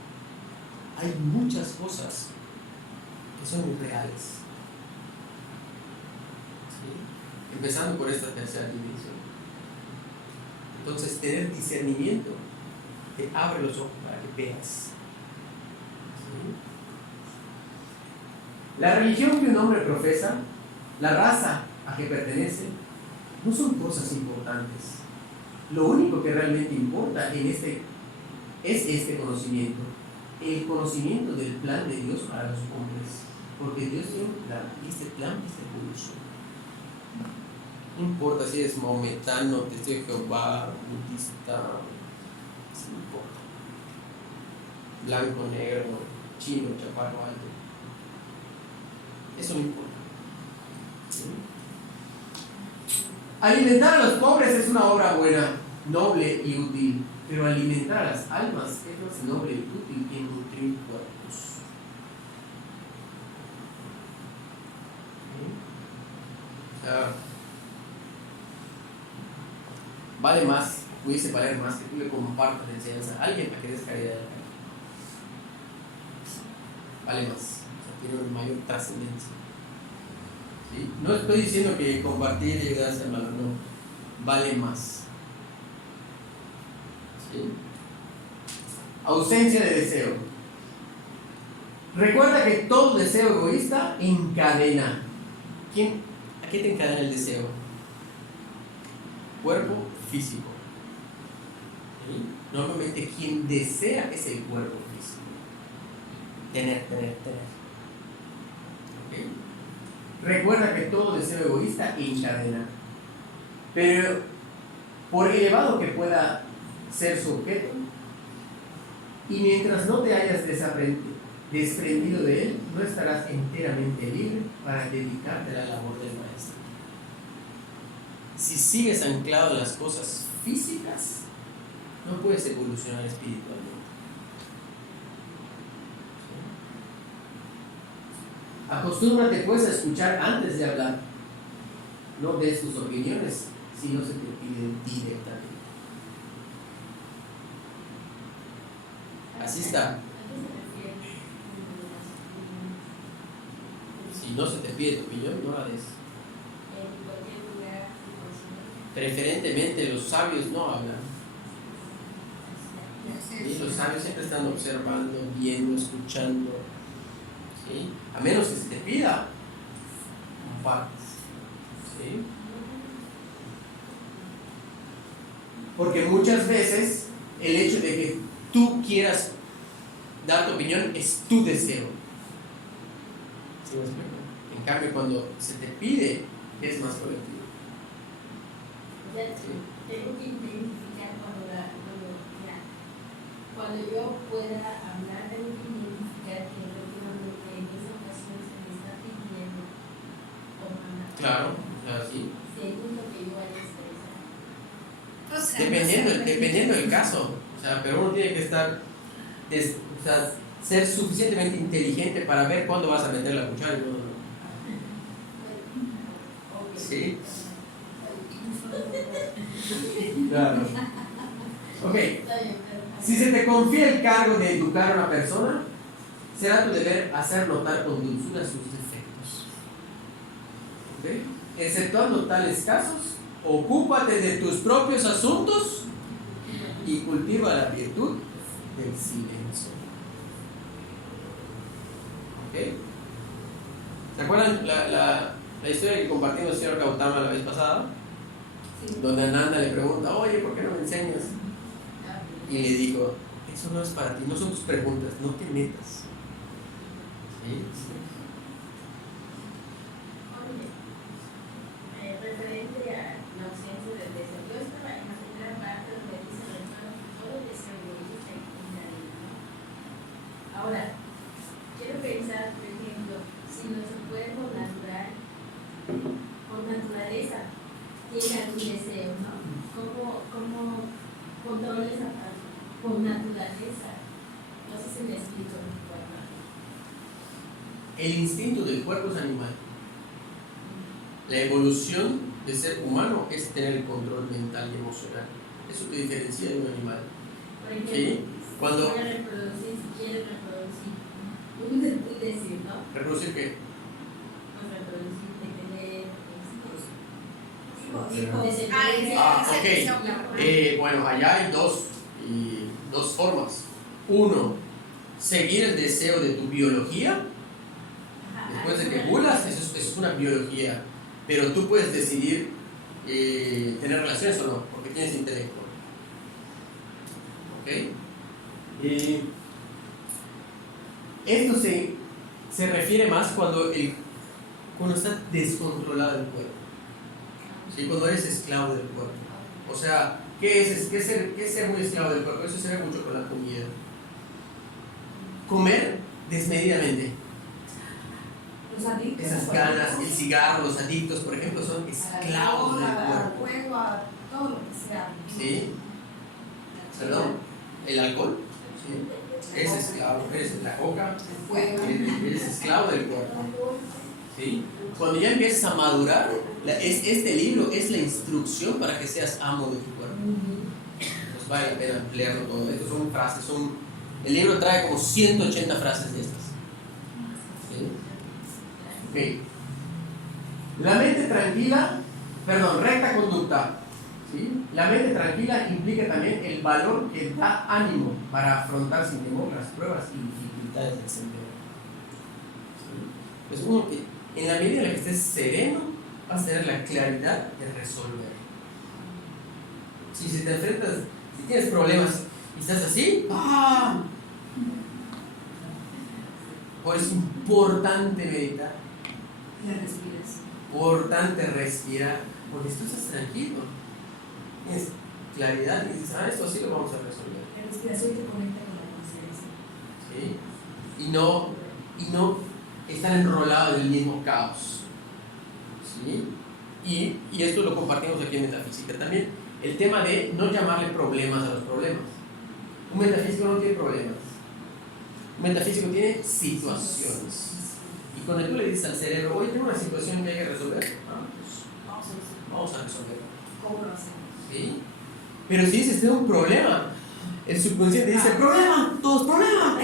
Hay muchas cosas que son irreales, ¿sí? Empezando por esta tercera dimensión. Entonces, tener discernimiento te abre los ojos para que veas. ¿Sí? La religión que un hombre profesa, la raza a que pertenece, no son cosas importantes. Lo único que realmente importa es este conocimiento, el conocimiento del plan de Dios para los hombres, porque Dios tiene un plan, y este plan es evolución. No importa si eres maometano, testigo de Jehová, budista, no importa. Blanco, negro, chino, chaparro, alto. Eso no importa. ¿Sí? Alimentar a los pobres es una obra buena, noble y útil, pero alimentar a las almas es más noble y útil que nutrir cuerpos. ¿Sí? O sea, vale más, pudiese valer más que tú le compartas la enseñanza a alguien para que des caridad de la caridad. Vale más, o sea, tiene una mayor trascendencia. ¿Sí? No estoy diciendo que compartir y ayudar a ser malo, no, vale más. ¿Sí? Ausencia de deseo. Recuerda que todo deseo egoísta encadena. ¿A qué te encadena el deseo? Cuerpo físico. ¿Sí? Normalmente quien desea es el cuerpo físico. Tener. ¿Okay? Recuerda que todo deseo egoísta encadena. Pero por elevado que pueda ser su objeto, y mientras no te hayas desprendido de él, no estarás enteramente libre para dedicarte a la labor del maestro. Si sigues anclado en las cosas físicas, no puedes evolucionar espiritualmente. Acostúmbrate pues a escuchar antes de hablar. No des tus opiniones si no se te piden directamente. Así está. Si no se te pide tu opinión, no la des. Preferentemente los sabios no hablan. ¿Sí? Los sabios siempre están observando, viendo, escuchando. ¿Sí? A menos que se te pida, compartes. ¿Sí? Porque muchas veces el hecho de que tú quieras dar tu opinión es tu deseo. ¿Sí me explico? En cambio, cuando se te pide, es más colectivo. ¿Sí? Tengo que identificar cuando yo pueda hablar, tengo que identificar que lo que en esa ocasión se me está pidiendo o mandar. Claro, sí. Según lo que yo vaya a expresar. Dependiendo del caso. O sea, pero uno tiene que estar, o sea, ser suficientemente inteligente para ver cuándo vas a meter la cuchara y cuándo no. Sí. Claro. Ok. Si se te confía el cargo de educar a una persona, será tu deber hacer notar con dulzura sus defectos. ¿Okay? Exceptuando tales casos, ocúpate de tus propios asuntos y cultiva la virtud del silencio. ¿Ok? ¿Se acuerdan la historia que compartimos el señor Gautama la vez pasada? Sí. Donde Ananda le pregunta, oye, ¿por qué no me enseñas? Y le dijo, eso no es para ti, no son tus preguntas, no te metas. ¿Sí? Referente a la ausencia del deseo, yo estaba en la primera parte donde dice el hermano que todo el deseo egoísta encadena. Ahora, quiero pensar, por ejemplo, si nuestro cuerpo natural, por naturaleza, tiene algún deseo, ¿no? ¿Cómo controla esa parte? Por naturaleza. No sé si me explico. El instinto del cuerpo es animal. La evolución de ser humano es tener el control mental y emocional. Eso te diferencia de un animal. Por ejemplo, ¿Sí? si Cuando quiere reproducir, un decir, ¿no? ¿reproducir qué? Pues reproducir, de tener Bueno, allá hay dos formas. Uno, seguir el deseo de tu biología. Después de que ovulas, eso es una biología. Pero tú puedes decidir tener relaciones o no, porque tienes intelecto. ¿Ok? Esto se refiere más cuando está descontrolado el cuerpo. ¿sí? Cuando eres esclavo del cuerpo. O sea, ¿qué es ser muy esclavo del cuerpo? Eso se ve mucho con la comida. Comer desmedidamente. Los adictos. Esas ganas, el cigarro, los adictos, por ejemplo, son esclavos del Al cuerpo. juego, a todo lo que sea. ¿Sí? ¿Perdón? ¿El alcohol? ¿Sí? Es esclavo. Eres la coca. El fuego. Eres esclavo del cuerpo. ¿Sí? Cuando ya empiezas a madurar, este libro es la instrucción para que seas amo de tu cuerpo. Pues vale la pena leerlo todo. Estas son frases. El libro trae como 180 frases de estas. ¿Sí? Ok. La mente tranquila, recta conducta. ¿Sí? La mente tranquila implica también el valor que da ánimo para afrontar sin temor las pruebas y dificultades del sendero. ¿Sí? Pues uno que en la medida en la que estés sereno, vas a tener la claridad de resolver. Si te enfrentas, si tienes problemas y estás así, ¡ah! Por eso es importante meditar. La respiración. Importante respirar, porque tú estás tranquilo. Tienes claridad y dices, esto así lo vamos a resolver. La respiración te conecta con la conciencia. ¿Sí? Y no estar enrolado en el mismo caos. ¿Sí? Y esto lo compartimos aquí en Metafísica también. El tema de no llamarle problemas a los problemas. Un metafísico no tiene problemas. Un metafísico tiene situaciones. Y cuando tú le dices al cerebro, oye, tengo una situación que hay que resolver, pues vamos a resolverla. ¿Cómo lo hacemos? ¿Sí? Pero si dices, tengo un problema, el subconsciente dice, problema, todos problemas,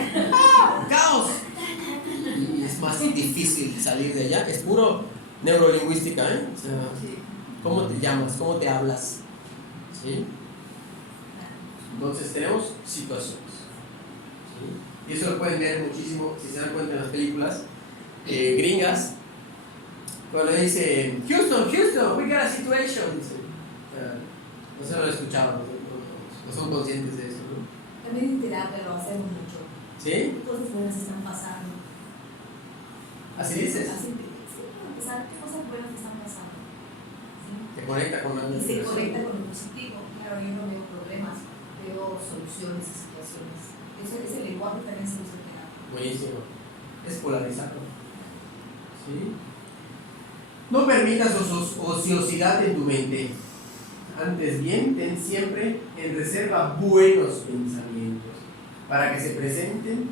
caos. Y es más difícil salir de allá, es puro neurolingüística, ¿eh? O sea, ¿cómo te llamas? ¿Cómo te hablas? ¿Sí? Entonces tenemos situaciones. ¿Sí? Y eso lo pueden ver muchísimo, si se dan cuenta en las películas gringas, cuando dicen, Houston, we got a situation. Dicen, no se lo han escuchado, no son conscientes de eso, ¿no? También en terapia lo hacemos mucho. ¿Sí? ¿Qué cosas buenas están pasando? ¿Así dices? Así, sí, para empezar, ¿qué cosas buenas están pasando? ¿Sí? Te conecta con la Y se conecta con lo positivo. Claro, yo no veo problemas, veo soluciones y situaciones. Ese lenguaje también se usa en terapia. Buenísimo. Es polarizarlo. ¿Sí? No permitas ociosidad en tu mente. Antes bien, ten siempre en reserva buenos pensamientos para que se presenten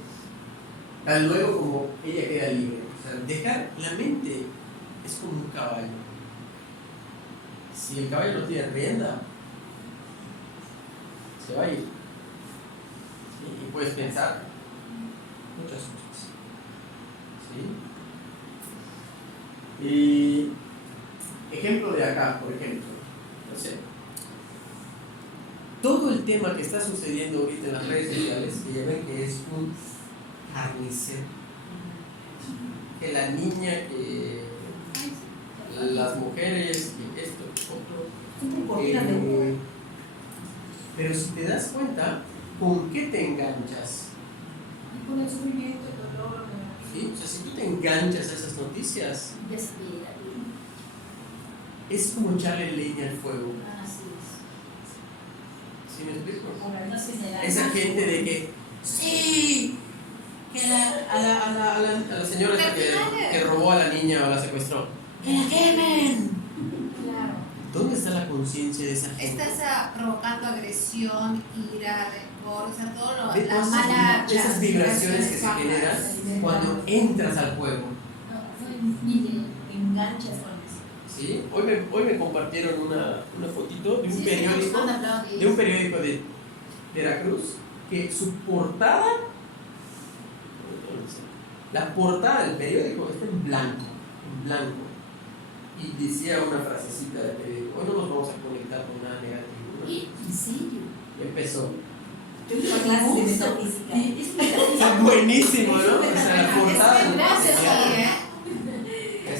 tan luego como ella queda libre. O sea, dejar la mente es como un caballo. Si el caballo no tiene rienda, se va a ir. ¿Sí? Y puedes pensar muchas cosas. ¿Sí? Y ejemplo de acá, por ejemplo, no sé, todo el tema que está sucediendo ahorita en las redes sociales, que ya ven que es un carnicero, que la niña, que las mujeres, que esto, otro. Siempre cortinas de humo. Pero si te das cuenta, ¿con qué te enganchas? Y con el sufrimiento, el dolor, ¿Sí? O sea, si tú te enganchas a esas noticias, Desespera. es como echarle leña al fuego. Así ¿Sí me explico? Entonces, Esa gente de que, sí, que a la señora que robó a la niña o la secuestró, ¡que la quemen! Claro. ¿Dónde está la conciencia de esa gente? Estás provocando agresión, ira, rencor, o sea, todo lo, Ve la todas mala. esas vibraciones que se bajas. generan cuando entras al juego. ni te Enganchas con eso. ¿Sí? Hoy me compartieron una fotito de un periódico de Veracruz que su portada, la portada del periódico está en blanco, y decía una frasecita del periódico: hoy no nos vamos a conectar con nada negativo, ¿no? ¿En serio? Y empezó. Yo tengo clases de metafísica. Está buenísimo, ¿no? O sea, la portada. Gracias,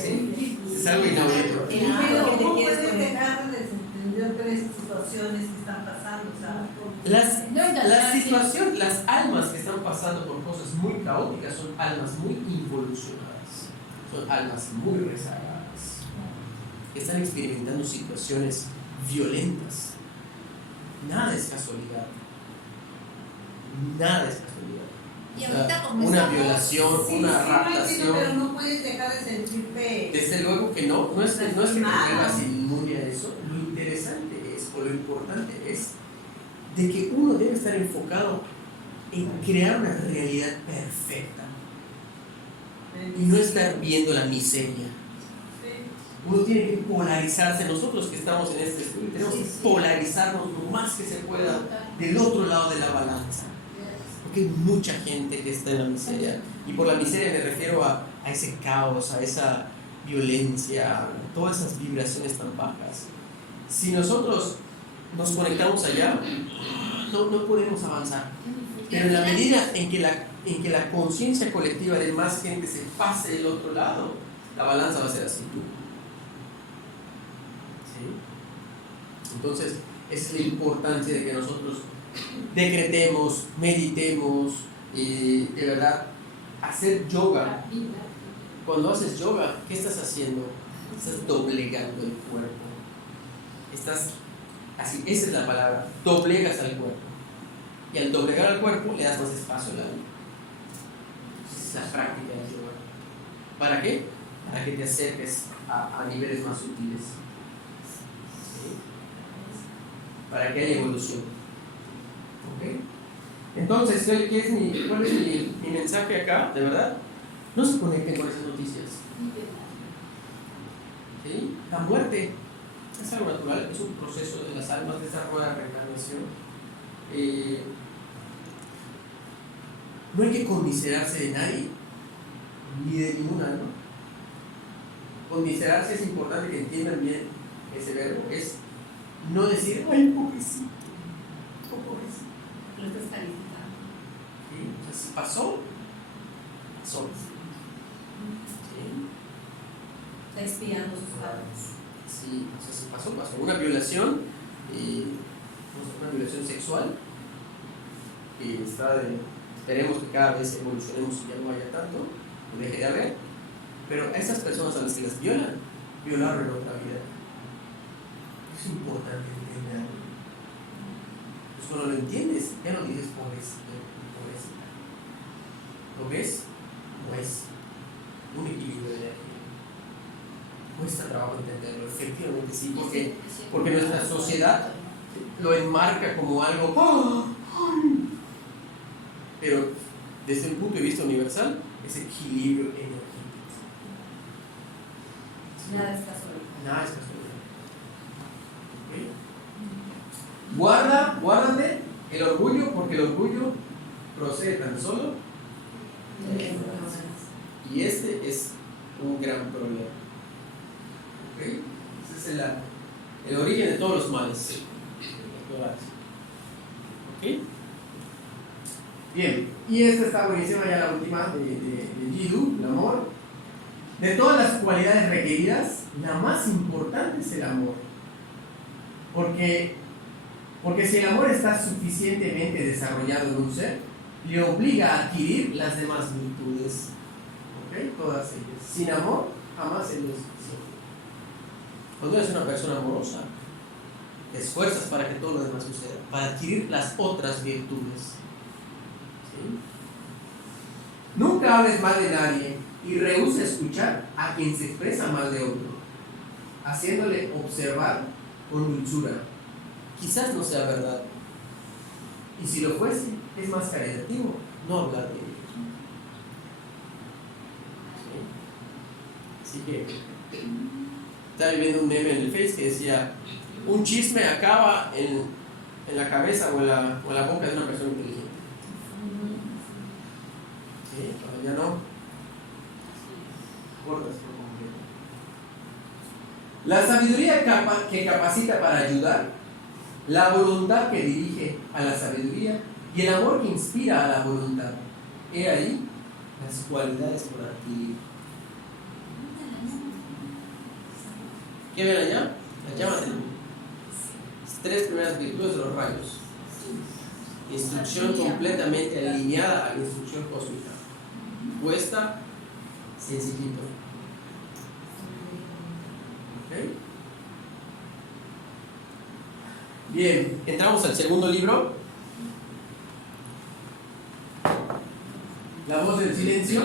¿Sí? Es algo inaudito. ¿Cómo puedes dejar de entender con esas situaciones que están pasando? O sea, La situación, las almas que están pasando por cosas muy caóticas son almas muy involucionadas, son almas muy rezagadas. que están experimentando situaciones violentas. Nada es casualidad. Nada es casualidad. Y O sea, ahorita como una estamos- violación, Sí, una sí, lo entiendo, pero raptación. no puedes dejar de sentirte. Desde luego que no, no es que te vuelvas Lastimado. inmune a eso. Lo interesante es, o lo importante es, de que uno debe estar enfocado en crear una realidad perfecta y no estar viendo la miseria. Uno tiene que polarizarse. Nosotros que estamos en este estudio tenemos que polarizarnos lo más que se pueda del otro lado de la balanza. Porque hay mucha gente que está en la miseria. Y por la miseria me refiero a ese caos, a esa violencia, a todas esas vibraciones tan bajas. Si nosotros nos conectamos allá, no podemos avanzar. Pero en la medida en que la conciencia colectiva de más gente se pase del otro lado, la balanza va a ser así. ¿Sí? Entonces, esa es la importancia de que nosotros decretemos, meditemos y de verdad hacer yoga. Cuando haces yoga, ¿qué estás haciendo? Estás doblegando el cuerpo. Estás así, esa es la palabra, doblegas al cuerpo. Y al doblegar al cuerpo le das más espacio a la vida. Esa es la práctica del yoga. ¿Para qué? Para que te acerques a niveles más sutiles. ¿Sí? Para que haya evolución. ¿Ok? Entonces, ¿cuál es mi mensaje acá? De verdad, no se conecten con esas noticias. ¿Sí? La muerte es algo natural, es un proceso de las almas, de esa rueda de reencarnación. No hay que conmiserarse de nadie, ni de ninguna alma. Conmiserarse es importante que entiendan bien ese verbo, es no decir, ay, pobrecito, pobrecito. Lo estás calificando. ¿Sí? O sea, si pasó, pasó. ¿Sí? Está expiando sus padres. Sí, o sea, si pasó, pasó. Una violación, una violación sexual, que está esperemos que cada vez evolucionemos y ya no haya tanto, o deje de haber, pero a esas personas a las que las violan, violaron en otra vida. Es importante entenderlo. Pues cuando lo entiendes, ya no dices pobrecito, pobrecita. ¿Lo ves? No es un equilibrio de energía. Cuesta trabajo entenderlo, efectivamente sí, porque nuestra sociedad lo enmarca como algo, pero desde un punto de vista universal es equilibrio energético. Nada es casual. Nada es casualidad. ¿Ok? Guárdate el orgullo, porque el orgullo procede tan solo, y este es un gran problema. ¿Ok? Ese es el origen de todos los males. ¿Ok? Bien, y esta está buenísima, ya la última de Jiddu, el amor. De todas las cualidades requeridas, la más importante es el amor. Porque si el amor está suficientemente desarrollado en un ser, le obliga a adquirir las demás virtudes. ¿Ok? Todas ellas. Sin amor, jamás se lo es suficiente. Cuando eres una persona amorosa, te esfuerzas para que todo lo demás suceda, para adquirir las otras virtudes. ¿Sí? Nunca hables mal de nadie y rehúsa escuchar a quien se expresa mal de otro, haciéndole observar con dulzura. Quizás no sea verdad, y si lo fuese, es más caritativo no hablar de ellos. ¿Sí? Así que estaba viendo un meme en el Face que decía: un chisme acaba en la cabeza o en la boca de una persona inteligente. ¿Sí? Cuando ya no, cortas por completo. La sabiduría que capacita para ayudar, la voluntad que dirige a la sabiduría y el amor que inspira a la voluntad. He ahí las cualidades por adquirir. ¿Qué ven allá? Las llaman las tres primeras virtudes de los rayos. Instrucción completamente alineada a la instrucción cósmica. Cuesta sencillito. ¿Ok? Bien, entramos al segundo libro. La voz del silencio.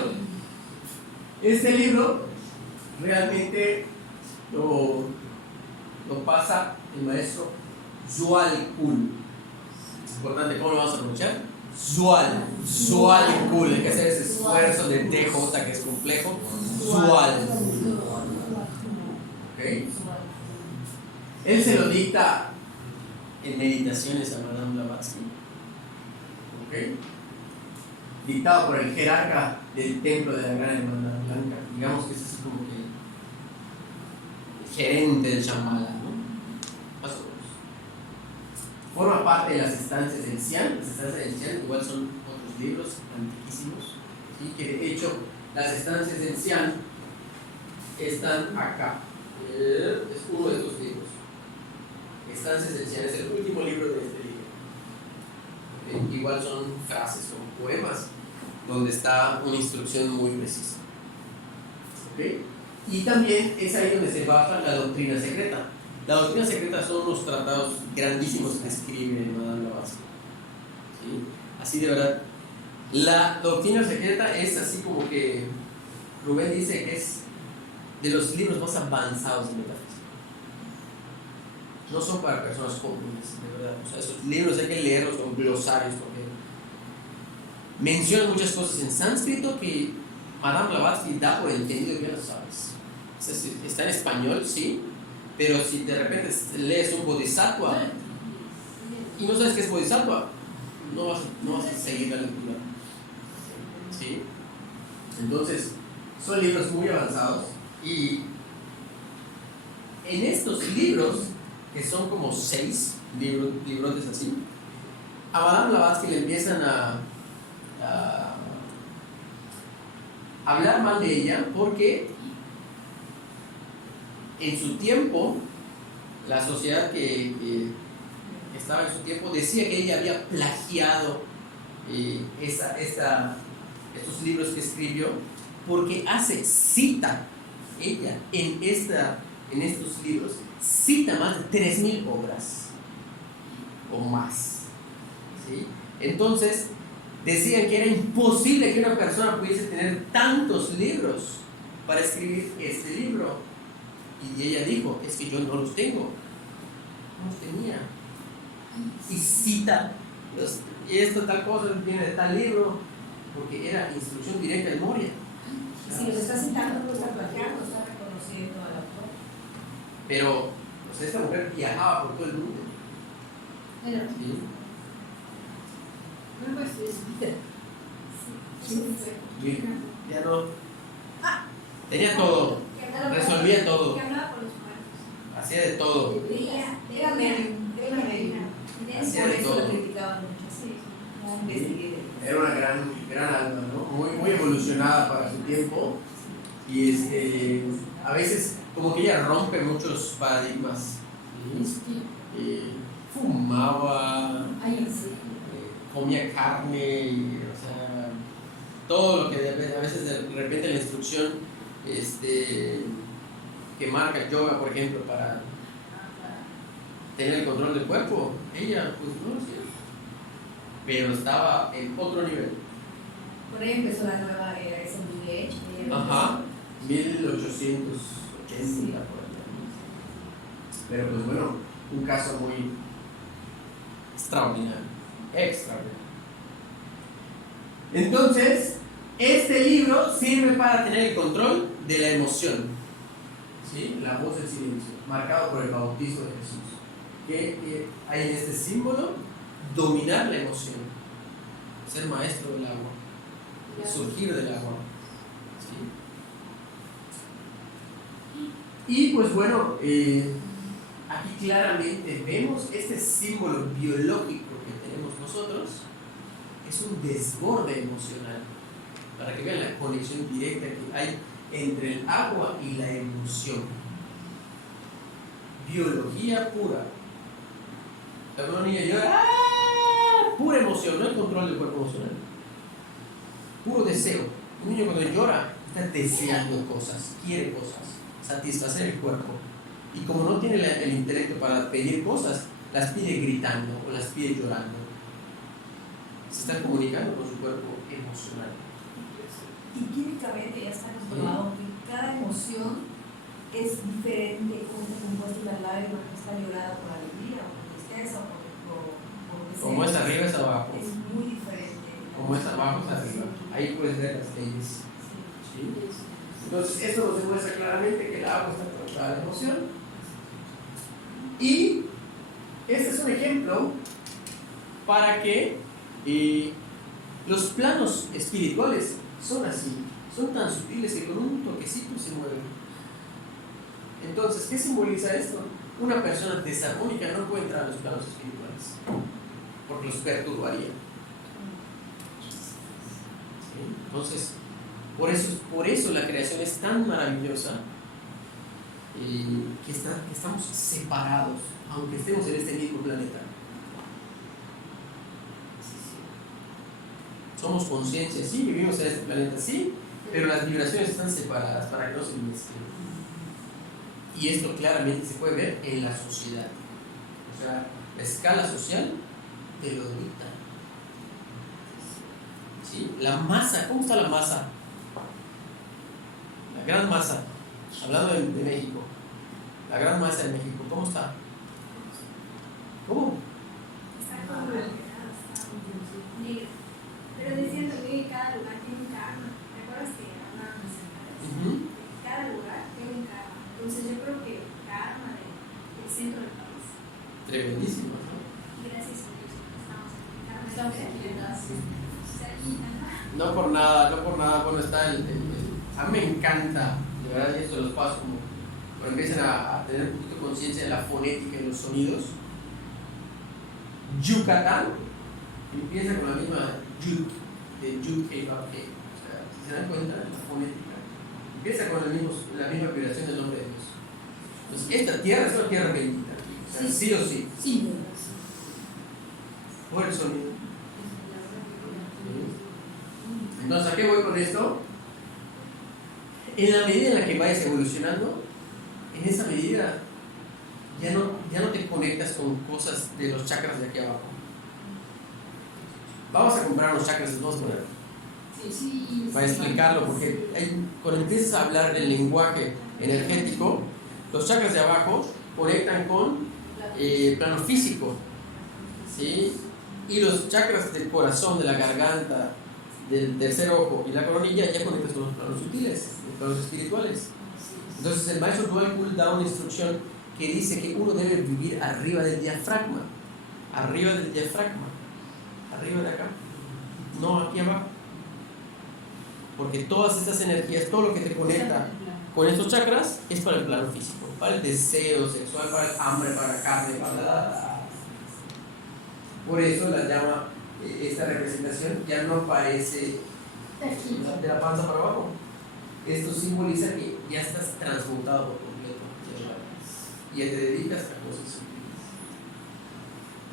Este libro realmente lo pasa el maestro Zhual Kul. Es importante, ¿cómo lo vamos a pronunciar? Zhual Kul. Hay que hacer ese esfuerzo de TJ que es complejo. Zhual. ¿Okay? Él se lo dicta en meditaciones a Madame Blavatsky. ¿Okay? Dictado por el jerarca del templo de la Gran Hermandad Blanca. Digamos que es así como que el gerente del Shambhala, ¿no? Más o menos. Forma parte de las estancias del Xian. Las estancias del Xian igual son otros libros antiquísimos, ¿sí? Que de hecho las estancias del Xian están acá. Es uno de estos libros. Estancias del Xian es el último libro de este libro. Igual son frases, son poemas donde está una instrucción muy precisa. ¿Okay? Y también es ahí donde se basa la doctrina secreta. La doctrina secreta son unos tratados grandísimos que escribe Madame Blavatsky. ¿Sí? Así de verdad. La doctrina secreta es así como que Rubén dice que es de los libros más avanzados de metafísica. No son para personas comunes, de verdad. O sea, esos libros hay que leerlos con glosarios porque mencionan muchas cosas en sánscrito que Madame Blavatsky da por entendido que ya lo sabes. O sea, está en español, sí, pero si de repente lees un bodhisattva y no sabes qué es bodhisattva, no vas a seguir la lectura. ¿Sí? Entonces, son libros muy avanzados y en estos libros, que son como 6 librotes así, a Madame Blavatsky le empiezan a hablar mal de ella porque en su tiempo la sociedad que estaba en su tiempo decía que ella había plagiado estos libros que escribió porque cita ella en estos libros cita más de 3,000 obras o más, ¿sí? Entonces decían que era imposible que una persona pudiese tener tantos libros para escribir este libro. Y ella dijo, es que yo no los tengo. No los tenía. Y cita, y esto tal cosa viene de tal libro, porque era instrucción directa de Moria. Si los está citando, no lo está plagiando, está reconociendo al autor. Pero, pues esta mujer viajaba por todo el mundo. Pero, ¿Sí? no, pues, Sí, ya no. Tenía todo, resolvía todo, que hablaba por los muertos. hacía de todo. Era medium. Hacía Por de eso todo. lo criticaban mucho. Sí. No investigué. Era una gran alma, ¿no? Muy evolucionada para su tiempo. Y a veces como que ella rompe muchos paradigmas. ¿Sí? Fumaba, Ay, sí. comía carne, o sea, todo lo que a veces de repente la instrucción que marca el yoga, por ejemplo, para tener el control del cuerpo, ella pues no lo hacía, pero estaba en otro nivel. Por ahí empezó la nueva era, esa New Age. Ajá, 1880 Sí. por ahí. Pero pues bueno, un caso muy extraordinario. Entonces, este libro sirve para tener el control de la emoción, ¿sí? La voz del silencio, marcado por el bautismo de Jesús. Que hay en este símbolo dominar la emoción, ser maestro del agua, surgir del agua. ¿Sí? Y pues bueno, aquí claramente vemos este símbolo biológico que tenemos nosotros, es un desborde emocional, para que vean la conexión directa que hay entre el agua y la emoción. Biología pura. Cuando una niña llora, ¡ah! Pura emoción, no el control del cuerpo emocional. Puro deseo. Un niño cuando llora está deseando cosas, quiere cosas, satisfacer el cuerpo. Y como no tiene el intelecto para pedir cosas, las pide gritando o las pide llorando. Se están comunicando con su cuerpo emocional. Y químicamente ya está comprobado que cada emoción es diferente, como se compuesta una lágrima que está llorada por alegría o por tristeza o por Como es arriba es abajo. Es muy diferente. Como es abajo es arriba. Ahí puedes ver las leyes. ¿Sí? Entonces, esto nos demuestra claramente que el agua está conectada a la emoción. Y este es un ejemplo para que los planos espirituales son así, son tan sutiles que con un toquecito se mueven. Entonces, ¿qué simboliza esto? Una persona desarmónica no puede entrar a los planos espirituales porque los perturbaría. ¿Sí? Entonces, por eso la creación es tan maravillosa, que estamos separados, aunque estemos en este mismo planeta. Somos conciencia, sí, vivimos en este planeta, sí, pero las vibraciones están separadas para que no se mezclen. Y esto claramente se puede ver en la sociedad. O sea, la escala social te lo dicta. ¿Sí? La masa, ¿cómo está la masa? La gran masa, hablando de México, la gran masa de México, ¿cómo está? ¿Cómo? Está como negra. Pero decían también que cada lugar tiene un karma. ¿Te acuerdas que hablábamos de cada lugar tiene un karma? Entonces yo creo que el karma del centro del país. Tremendísimo, ¿no? Gracias a Dios estamos aquí. No por nada, bueno, está a mí me encanta, de verdad, y esto los pasos como cuando empiezan a tener un poquito de conciencia de la fonética y los sonidos. Yucatán empieza con la misma yuk, de yuk, que o sea, si se dan cuenta, la fonética empieza con la misma vibración del nombre de Dios. Entonces, esta tierra es una tierra bendita, o sea, sí o sí. Sí. Por el sonido. Entonces, ¿a qué voy con esto? En la medida en la que vayas evolucionando, en esa medida ya no te conectas con cosas de los chakras de aquí abajo. Vamos a comprar los chakras de dos maneras. Sí. Para explicarlo, porque cuando empiezas a hablar del lenguaje energético, los chakras de abajo conectan con plano físico, ¿sí? Y los chakras del corazón, de la garganta, del tercer ojo y la coronilla ya conectas con los planos sutiles, los planos espirituales. Entonces el maestro Dual Kul da una instrucción que dice que uno debe vivir arriba del diafragma, arriba de acá, no aquí abajo, porque todas estas energías, todo lo que te conecta con estos chakras es para el plano físico, para el deseo sexual, para el hambre, para la carne, para la... Por eso la llama, esta representación ya no aparece de la panza para abajo. Esto simboliza que ya estás transmutado por completo, y ya te dedicas a cosas sutiles.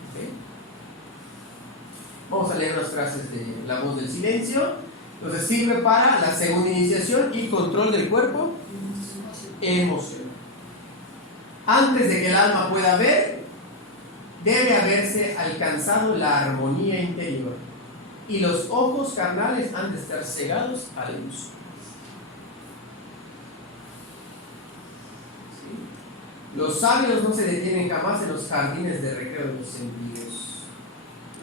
¿Okay? Vamos a leer unas frases de La Voz del Silencio. Entonces sirve para la segunda iniciación y control del cuerpo emocional. Antes de que el alma pueda ver, debe haberse alcanzado la armonía interior, y los ojos carnales han de estar cegados a la luz. ¿Sí? Los sabios no se detienen jamás en los jardines de recreo de los sentidos.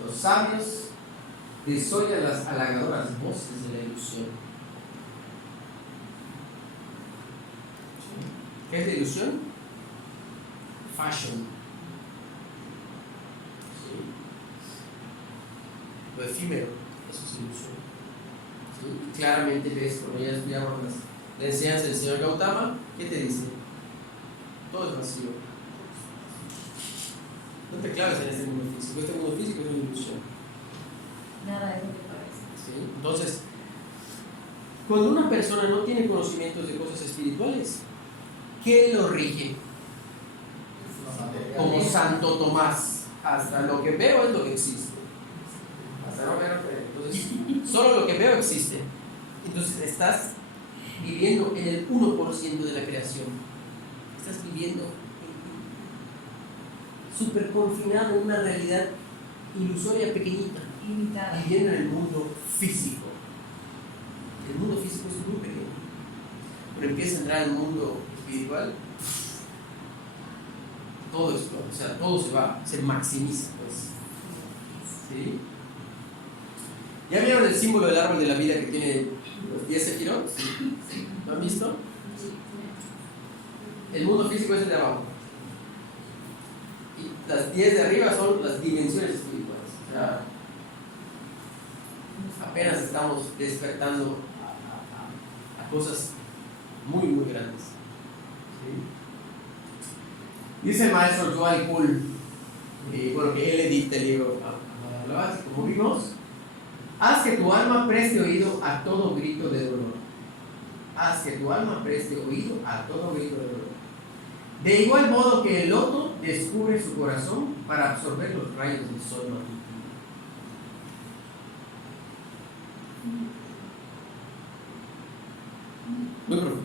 Los sabios desollan las halagadoras voces de la ilusión. ¿Qué es la ilusión? Fashion. ¿Sí? Lo efímero, eso es ilusión. ¿Sí? Claramente ves, cuando ya estudiamos la enseñanza del señor Gautama, ¿qué te dice? Todo es vacío. No te claves en este mundo físico. Este mundo físico es una ilusión. Nada es lo que parece. ¿Sí? Entonces, cuando una persona no tiene conocimientos de cosas espirituales, ¿qué lo rige? Como Santo Tomás, hasta lo que veo es lo que existe. Hasta no ver, entonces, solo lo que veo existe. Entonces, estás viviendo en el 1% de la creación. Estás viviendo súper confinado en una realidad ilusoria pequeñita, Limitada. viviendo en el mundo físico. El mundo físico es muy pequeño, pero empieza a entrar al mundo espiritual, todo explota, o sea, todo se maximiza, pues. ¿Sí? ¿Ya vieron el símbolo del árbol de la vida que tiene los 10 sefirot? ¿Lo han visto? El mundo físico es el de abajo. Y las 10 de arriba son las dimensiones espirituales. O sea, apenas estamos despertando a cosas muy, muy grandes. ¿Sí? Dice el maestro Yuval Kul, bueno, que él edita el libro a Blavatsky, como vimos. Haz que tu alma preste oído a todo grito de dolor. Haz que tu alma preste oído a todo grito de dolor. De igual modo que el loto descubre su corazón para absorber los rayos del sol matutino. Muy profundo.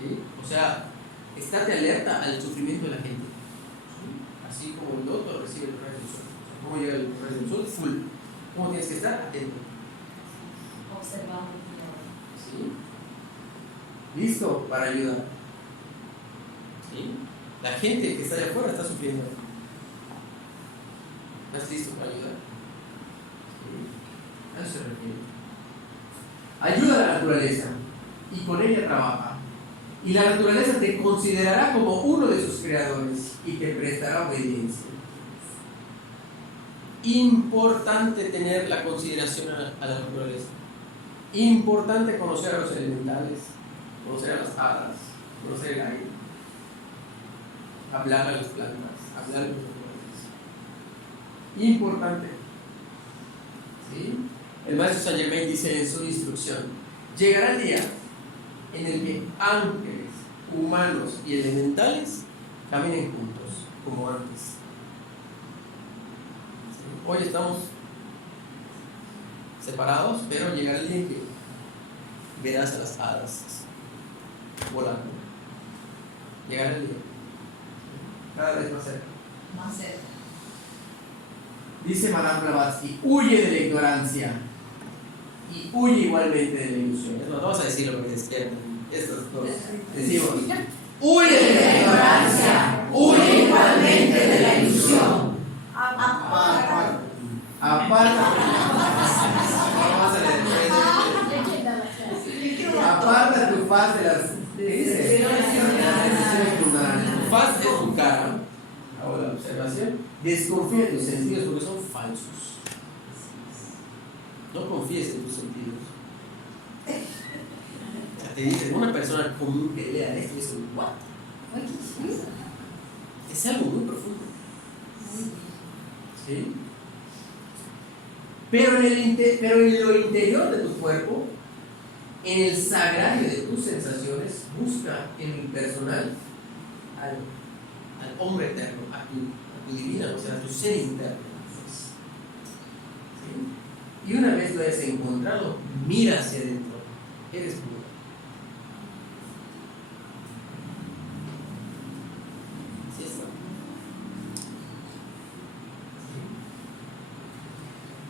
¿Sí? O sea, estate alerta al sufrimiento de la gente. ¿Sí? Así como el loto recibe los rayos del sol. ¿Cómo llega el rayo del sol? Full. ¿Cómo tienes que estar? Atento. Observando. ¿Sí? Listo para ayudar. ¿Sí? La gente que está allá afuera está sufriendo. ¿Estás listo para ayudar? ¿Sí? A eso se refiere. Ayuda a la naturaleza y con ella trabaja. Y la naturaleza te considerará como uno de sus creadores y te prestará obediencia. Importante tener la consideración a la naturaleza. Importante conocer a los elementales, conocer a las hadas, conocer el aire, hablar a las plantas, hablar a los animales. Importante. ¿Sí? El maestro Saint Germain dice en su instrucción: llegará el día en el que ángeles, humanos y elementales caminen juntos, como antes. ¿Sí? Hoy estamos separados, pero llegará el día en que verás a las hadas volando. Llegará el día. Cada vez más cerca. Más cerca. Dice Madame Blavatsky: huye de la ignorancia y huye igualmente de la ilusión. No vas a decirlo porque despiertan. Estos dos. Decimos: huye de la ignorancia, huye igualmente de la ilusión. Aparta. Aparta tu faz de las. ¿Qué dice? Tu faz es tu cara. Hago la observación. Desconfía de tus sentidos porque son falsos. No confíes en tus sentidos. Te dicen, una persona común que lea esto y dice: ¿what? Es algo muy profundo. ¿Sí? Pero en lo interior de tu cuerpo, en el sagrario de tus sensaciones, busca en lo impersonal al hombre eterno, a tu divina, o sea, a tu ser interno. ¿Sí? Y una vez lo hayas encontrado, mira hacia adentro. Eres puro. ¿Sí está?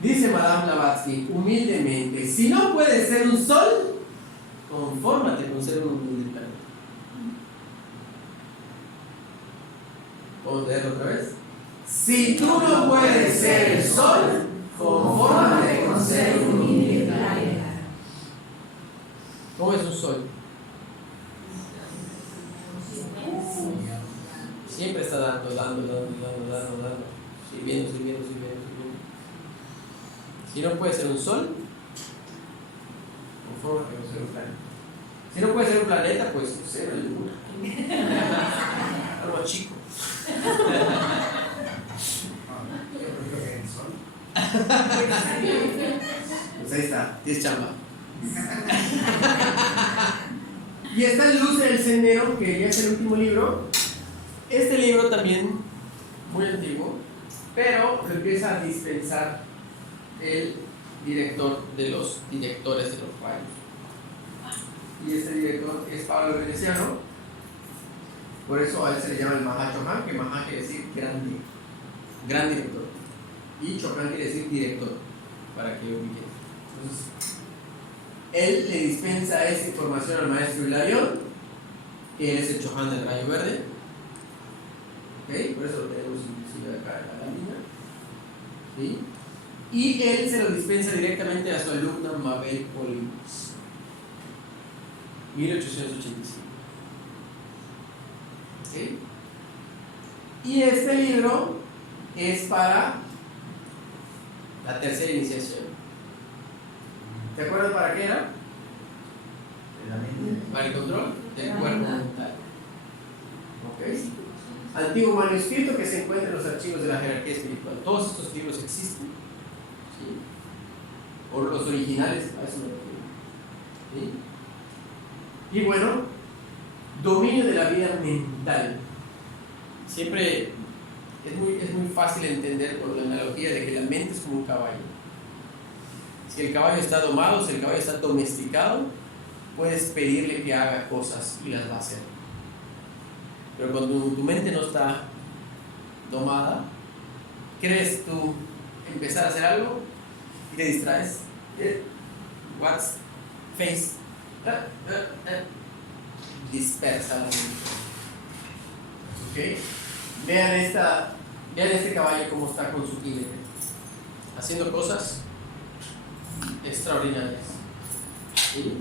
Dice Madame Blavatsky humildemente: si no puedes ser un sol, confórmate con ser un humilde planeta. ¿Puedo leerlo otra vez? Si tú no puedes ser el sol, confórmate con ser un humilde planeta. ¿Cómo es un sol? Siempre está dando. Sirviendo. Si no puede ser un sol, confórmate con ser un planeta. Si no puede ser un planeta, pues ser una luna. Algo chico. Pues ahí está, 10 chamba. Y está Luz en el Sendero, que ya es el último libro. Este libro también, muy antiguo, pero lo empieza a dispensar el director de los directores de los rayos. Y este director es Pablo Veneciano. Por eso a él se le llama el Mahachohan, que Maha quiere decir grande, gran director. Y Chohan quiere decir director, para que lo ubiquen. Entonces, él le dispensa esta información al maestro Hilarión, que es el Chohan del rayo verde. ¿Okay? Por eso lo tenemos inclusive acá en la lámina. ¿Sí? Y él se lo dispensa directamente a su alumna Mabel Collins, 1885. ¿Sí? Y este libro es para la tercera iniciación. ¿Te acuerdas para qué era? De la mente. Para el control del cuerpo mental. ¿Ok? Antiguo manuscrito que se encuentra en los archivos de la jerarquía espiritual. Todos estos libros existen. ¿Sí? O los originales, a eso me refiero. ¿Sí? Y bueno, dominio de la vida mental. Siempre es muy fácil entender por la analogía de que la mente es como un caballo. Si el caballo está domado, si el caballo está domesticado, puedes pedirle que haga cosas y las va a hacer. Pero cuando tu mente no está domada, ¿quieres tú empezar a hacer algo y te distraes? What's face? Dispersa la mente. ¿Ok? Vean este caballo cómo está con su jinete, haciendo cosas extraordinarias. ¿Sí?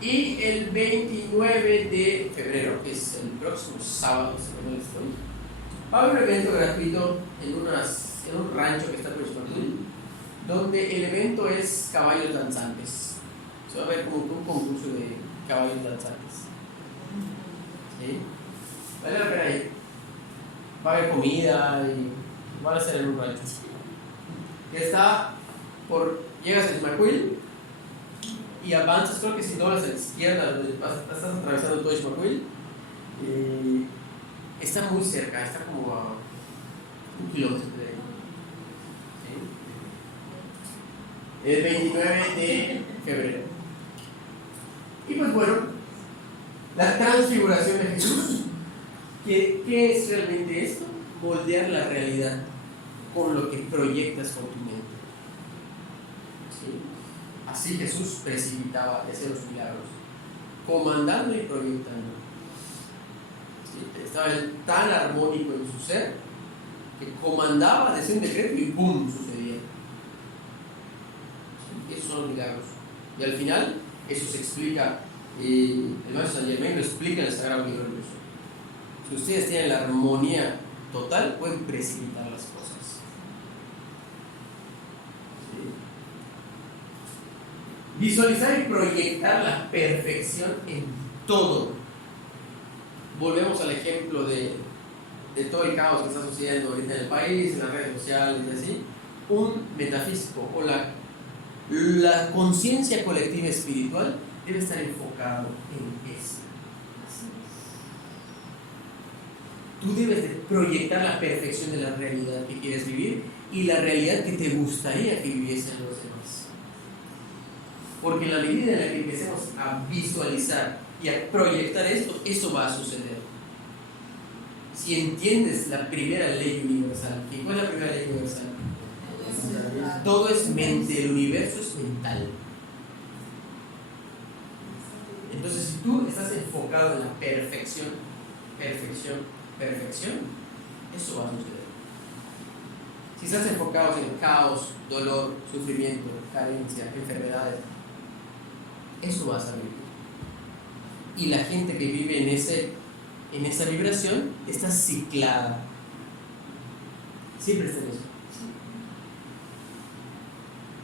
Y el 29 de febrero, que es el próximo sábado, si no estoy, va a haber un evento gratuito en un rancho que está por Ismatul, donde el evento es caballos danzantes. Se va a ver como un concurso de caballos danzantes. ¿Sí? Vale la pena ir. Va a haber comida y van a ser en un rancho. Que está llegas a Ismaquil y avanzas, creo que si doblas a la izquierda, donde estás atravesando todo Ismaquil, está muy cerca, está como a 1 kilómetro de ahí. ¿Sí? El 29 de febrero. Y pues bueno, la transfiguración de Jesús. ¿Qué es realmente esto? Moldear la realidad con lo que proyectas con tu mente. ¿Sí? Así Jesús precipitaba de hacer los milagros, comandando y proyectando. ¿Sí? Estaba tan armónico en su ser que comandaba, decía un decreto y ¡pum! Sucedía. ¿Sí? Esos son los milagros. Y al final, eso se explica, el maestro Saint Germain lo explica en el Sagrado Libro de Dios. Si ustedes tienen la armonía total, pueden precipitar las cosas. ¿Sí? Visualizar y proyectar la perfección en todo. Volvemos al ejemplo de todo el caos que está sucediendo ahorita en el país, en las redes sociales y así. Un metafísico o la conciencia colectiva espiritual debe estar enfocado en eso. Tú debes de proyectar la perfección de la realidad que quieres vivir y la realidad que te gustaría que viviesen los demás. Porque en la medida en la que empecemos a visualizar y a proyectar esto, eso va a suceder. Si entiendes la primera ley universal, ¿cuál es la primera ley universal? Todo es mente, el universo es mental. Entonces, si tú estás enfocado en la perfección, eso va a suceder. Si estás enfocado en caos, dolor, sufrimiento, carencia, enfermedades, eso vas a vivir. Y la gente que vive en esa vibración está ciclada. Siempre está en eso.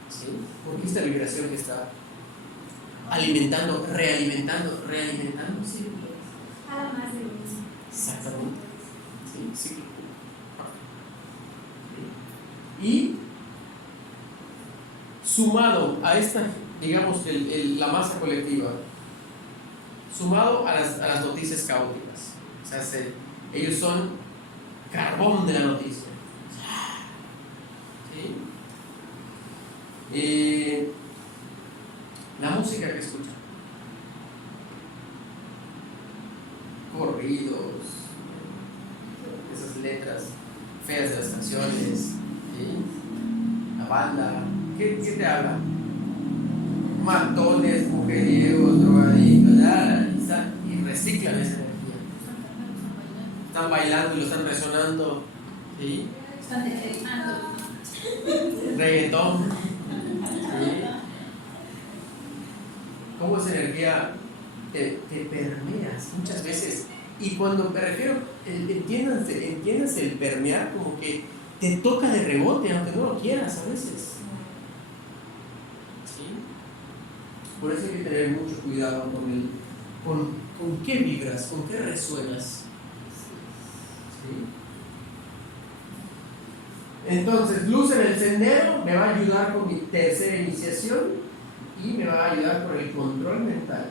¿Sí? Porque esta vibración que está alimentando, realimentando círculos. Nada más de lo mismo. Exactamente. Sí. Y sumado a esta, digamos, la masa colectiva, sumado a las noticias caóticas. O sea, ellos son carbón de la noticia. ¿Sí? La música que escuchan. Corridos, ¿Qué te habla? Matones, mujeriegos, drogadictos, y reciclan esa energía. Están bailando y lo están resonando, ¿sí? Están desayunando. Reggaetón, ¿sí? ¿Cómo esa energía te permeas muchas veces? Y cuando me refiero, entiéndanse el permear, como que te toca de rebote, aunque no lo quieras a veces. ¿Sí? Por eso hay que tener mucho cuidado con qué vibras, con qué resuenas. ¿Sí? Entonces, luz en el sendero me va a ayudar con mi tercera iniciación y me va a ayudar con el control mental.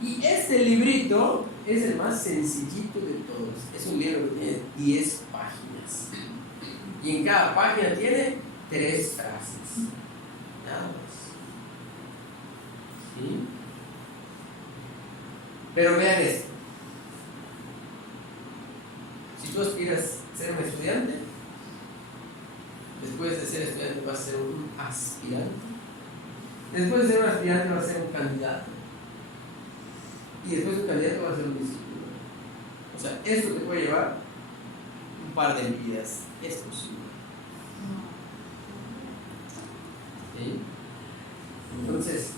Y este librito es el más sencillito de todos. Es un libro que tiene 10 páginas. Y en cada página tiene 3 frases. Nada más. ¿Sí? Pero vean esto. Si tú aspiras a ser un estudiante, después de ser estudiante vas a ser un aspirante. Después de ser un aspirante vas a ser un candidato. Y después de un candidato vas a ser un discípulo. O sea, esto te puede llevar un par de vidas. Es posible. ¿Sí? Entonces,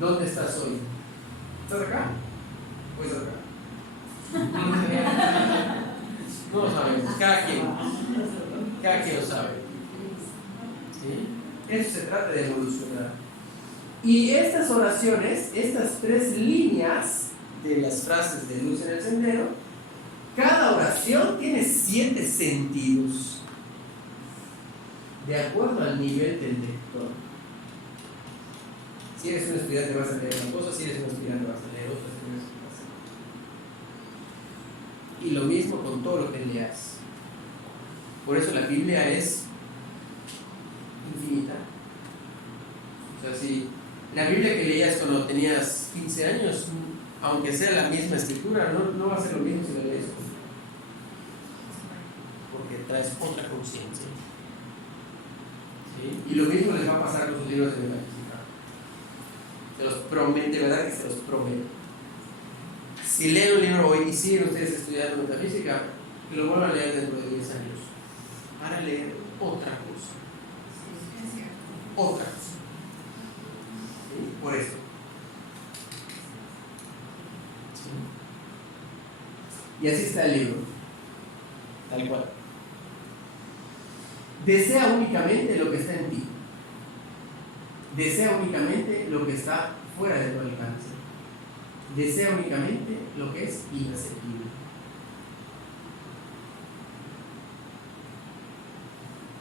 ¿dónde estás hoy? ¿Estás acá? ¿O estás acá? No lo sabemos. Cada quien lo sabe. ¿Sí? Eso se trata de evolucionar. Y estas oraciones, estas 3 líneas de las frases de luz en el sendero, cada oración tiene 7 sentidos, de acuerdo al nivel del lector. Si eres un estudiante vas a leer una cosa, si eres un aspirante vas a leer otra. Y lo mismo con todo lo que leas. Por eso la Biblia es infinita. O sea, si la Biblia que leías cuando tenías 15 años, aunque sea la misma escritura, no va a ser lo mismo si la lees hoy. Porque traes otra conciencia. ¿Sí? Y lo mismo les va a pasar con los libros de metafísica. Se los prometo, de verdad que se los prometo. Si leen un libro hoy y siguen ustedes estudiando metafísica, que lo vuelvan a leer dentro de 10 años. Van a leer otra cosa. Otra cosa. ¿Sí? Por eso. ¿Sí? Y así está el libro. Tal cual. Desea únicamente lo que está en ti. Desea únicamente lo que está fuera de tu alcance. Desea únicamente lo que es inaccesible.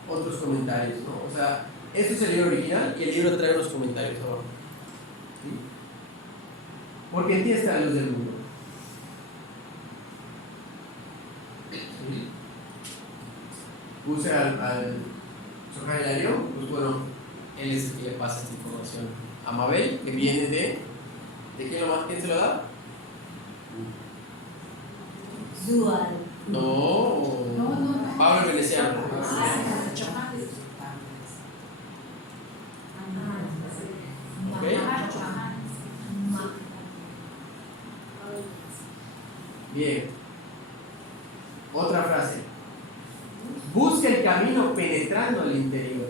Otros comentarios, ¿no? O sea, esto es el libro original y el libro trae unos comentarios abajo. ¿Sí? Porque en ti está la luz del mundo. ¿Sí? Puse al Sohar Hilarión, pues bueno, él es el que le pasa esta información a Mabel, que viene de ¿quién se lo da? Dual. No. Pablo el Veneciano. ¿Ok? Bien. Otra frase. Busca el camino penetrando al interior.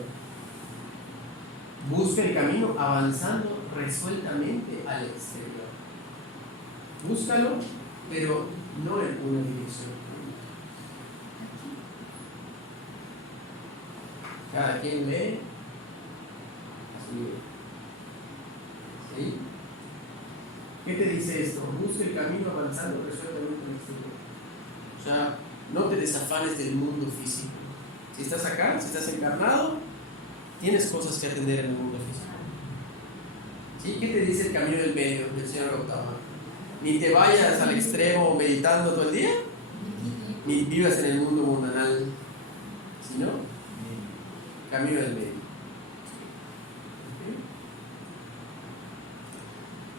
Busca el camino avanzando resueltamente al exterior. Búscalo, pero no en una dirección. Cada quien lee a su nivel. ¿Sí? ¿Qué te dice esto? Busca el camino avanzando resueltamente al exterior. O sea, no te desafanes del mundo físico. Si estás acá, si estás encarnado, tienes cosas que atender en el mundo físico. ¿Sí? ¿Qué te dice el camino del medio del señor Gautama? Ni te vayas al extremo meditando todo el día, ni vivas en el mundo mundanal, sino camino del medio. ¿Okay?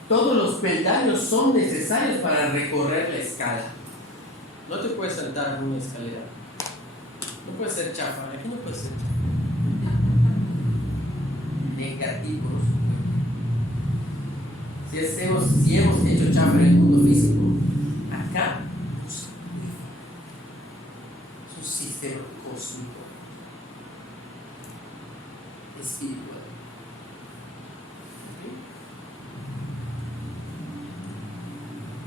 Todos los peldaños son necesarios para recorrer la escala. No te puedes saltar en una escalera. No puedes ser chafa, aquí no puedes ser chafa. negativo. Si hemos hecho chafa en el mundo físico, acá es un sistema cósmico, espiritual.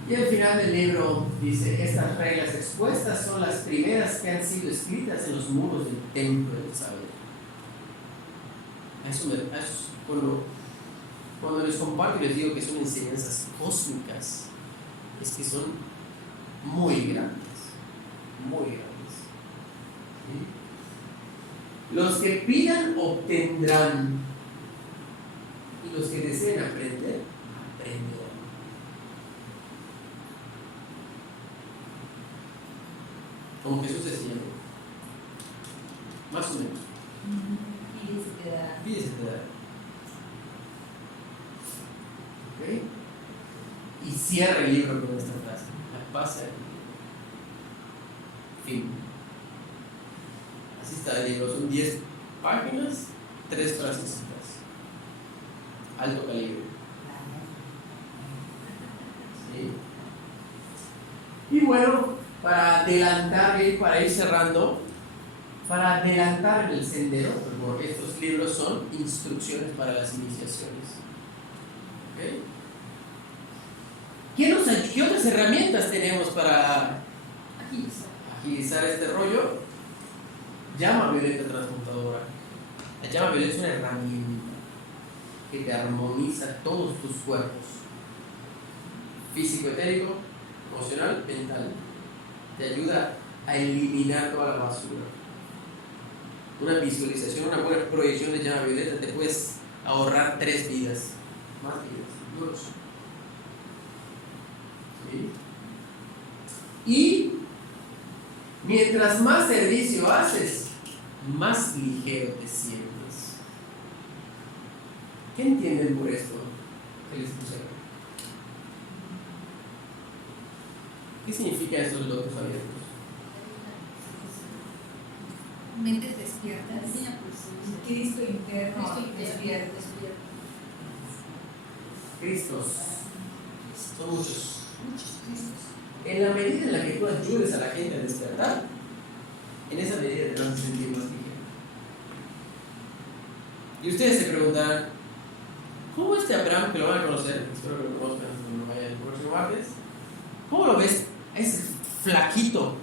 Y al final del libro dice, estas reglas expuestas son las primeras que han sido escritas en los muros del templo del saber. Cuando les comparto y les digo que son enseñanzas cósmicas, es que son muy grandes, muy grandes. ¿Sí? Los que pidan obtendrán, y los que deseen aprender, aprenderán. Como Jesús decía, más o menos. Y se te da. Pídese te dará. ¿Ok? Y cierra el libro con esta frase: la paz sea contigo. Fin. Así está el libro, son 10 páginas, 3 frasecitas. Alto calibre. ¿Sí? Y bueno, para adelantar y para ir cerrando, para adelantar el sendero, porque estos libros son instrucciones para las iniciaciones. ¿Okay? ¿Qué otras herramientas tenemos para agilizar este rollo? Llama violeta transmutadora. La llama violeta es una herramienta que te armoniza todos tus cuerpos: físico, etérico, emocional, mental. Te ayuda a eliminar toda la basura. Una visualización, una buena proyección de llama violeta te puedes ahorrar 3 vidas, más vidas, 2. ¿Sí? Y mientras más servicio haces, más ligero te sientes. ¿Qué entienden por esto que les puse? ¿Qué significa estos locos abiertos? Mentes despiertas. Cristo interno despierto. Cristos. Son muchos Cristos. En la medida en la que tú ayudes a la gente a despertar, en esa medida te vas a sentir más ligero. Y ustedes se preguntarán, ¿cómo Abraham, que lo van a conocer, espero que lo conozcan cuando vaya el próximo martes, cómo lo ves? Es flaquito,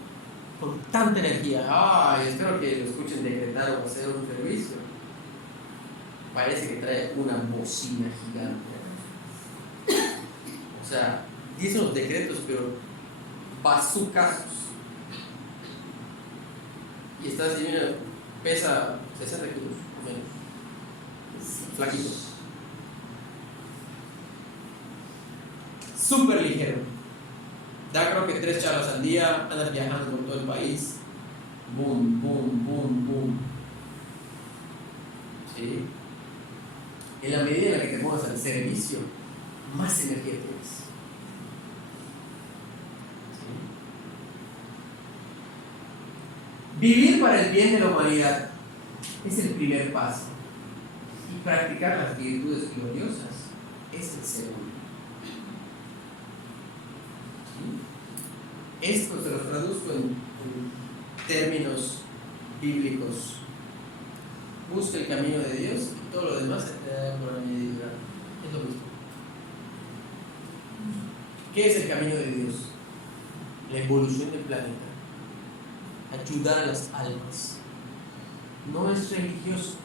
con tanta energía. Ay, espero que lo escuchen decretar o hacer un servicio. Parece que trae una bocina gigante. O sea, dice los decretos, pero bazucazos. Y está así, mira, pesa 60 kilos o menos. Flaquito. Súper ligero. Da creo que 3 charlas al día, andas viajando por todo el país. Boom, boom, boom, boom. ¿Sí? En la medida en la que te pongas al servicio, más energía tienes. ¿Sí? Vivir para el bien de la humanidad es el primer paso. Y practicar las virtudes gloriosas es el segundo. Esto se los traduzco en términos bíblicos. Busca el camino de Dios y todo lo demás se te da por añadidura. Es lo mismo. ¿Qué es el camino de Dios? La evolución del planeta. Ayudar a las almas. No es religioso,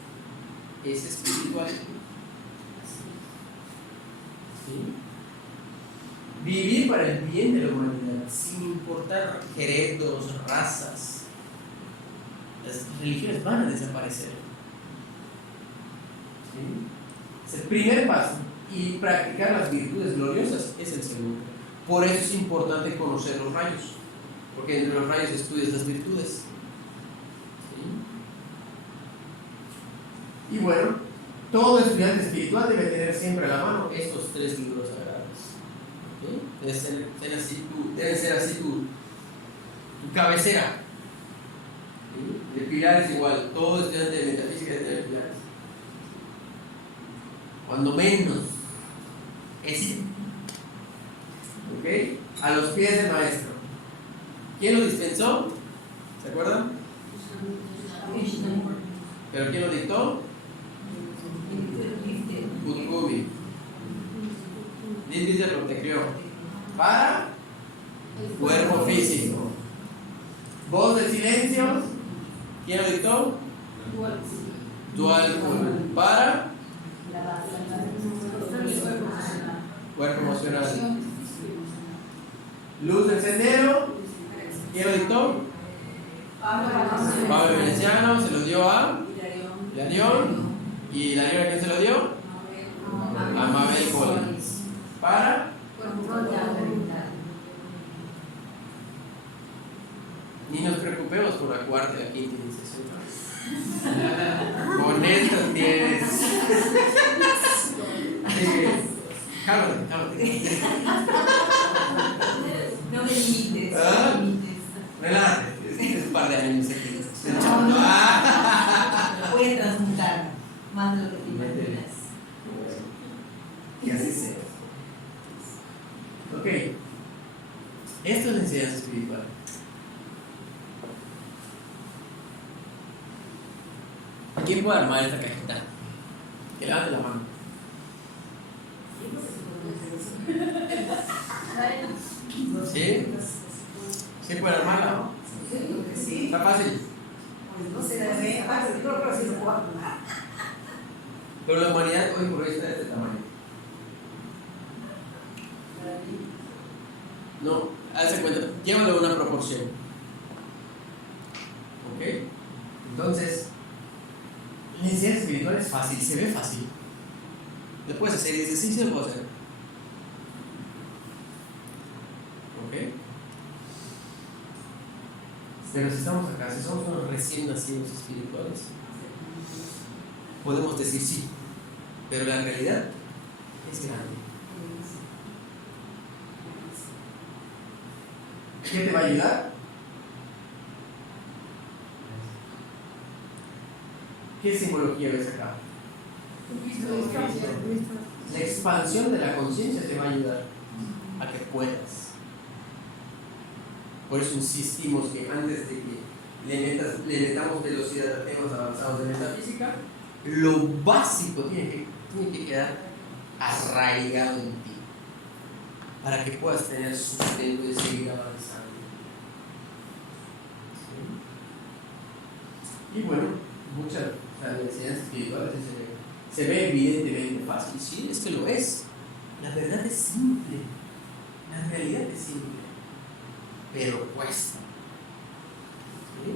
es espiritual. ¿Sí? Vivir para el bien de la humanidad, sin importar credos, razas. Las religiones van a desaparecer. ¿Sí? Es el primer paso. Y practicar las virtudes gloriosas es el segundo. Por eso es importante conocer los rayos, porque entre los rayos estudias las virtudes. ¿Sí? Y bueno, todo estudiante espiritual debe tener siempre a la mano estos 3 libros sagrados. ¿Sí? Deben ser así tu cabecera. ¿Sí? De pilares igual, todo estudiante de metafísica debe tener pilares. cuando menos. Ese. ¿Ok? A los pies del maestro. ¿Quién lo dispensó? ¿Se acuerdan? ¿Pero quién lo dictó? Kutkubi. Dice lo te creó para cuerpo físico. Voz del silencio. ¿Quién lo dictó? Dual para cuerpo emocional. Luz del sendero. ¿Quién lo dictó? Pablo Veneciano se lo dio a Hilarión. ¿Y Hilarión a quién se lo dio? A Mabel Collins. Para ni nos preocupemos por la cuarta y la quinta iniciación. Con esto tienes. Cálmate. No me limites, ¿Ah? no me limites. Relájate, es un par de años aquí. Voy a transmutar más de lo que te imaginas. Que así sea. Ok. Esto es la enseñanza espiritual. ¿Quién puede armar esta cajita? Que levante la mano. ¿Sí? ¿Sí puede armarla? Sí. ¿Está fácil? Pues no se la ve fácil, creo que sí lo puedo armar. Pero la humanidad hoy por hoy está de este tamaño. No, hazte cuenta, llévalo a una proporción. ¿Ok? Entonces, la enseñanza espiritual es fácil, se ve fácil. Lo puedes hacer y dices, sí, sí lo puedo hacer. ¿Ok? Pero si estamos acá, si somos unos recién nacidos espirituales, podemos decir sí, pero la realidad es grande. ¿Qué te va a ayudar? ¿Qué simbología ves acá? La expansión de la conciencia te va a ayudar a que puedas. Por eso insistimos que antes de que le metamos velocidad a temas avanzados de metafísica, lo básico tiene que quedar arraigado en ti para que puedas tener sustento y seguir avanzando. ¿Sí? Y bueno, muchas enseñanzas espirituales se ve evidentemente fácil. Sí, es que lo es. La verdad es simple. La realidad es simple. Pero cuesta. ¿Sí?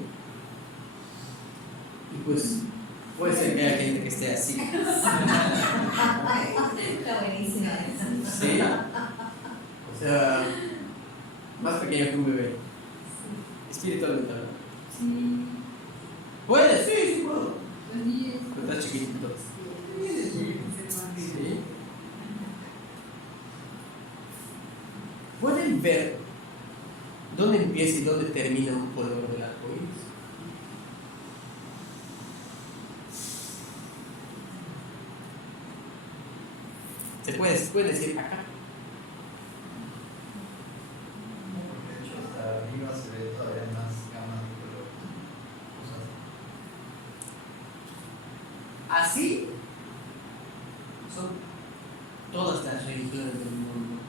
Y pues puede ser que haya gente que esté así. Está buenísima esa. ¿Sí? O sea, más pequeño que un bebé. Espiritualmente hablando. Sí. ¿Puedes? Sí, sí puedo. Así es. Pero estás chiquitito. ¿Sí? ¿Pueden ver dónde empieza y dónde termina un corredor del arco iris? Se puede decir acá. De hecho, hasta arriba se ve todavía más gamas de color. Así son todas las religiones del mundo.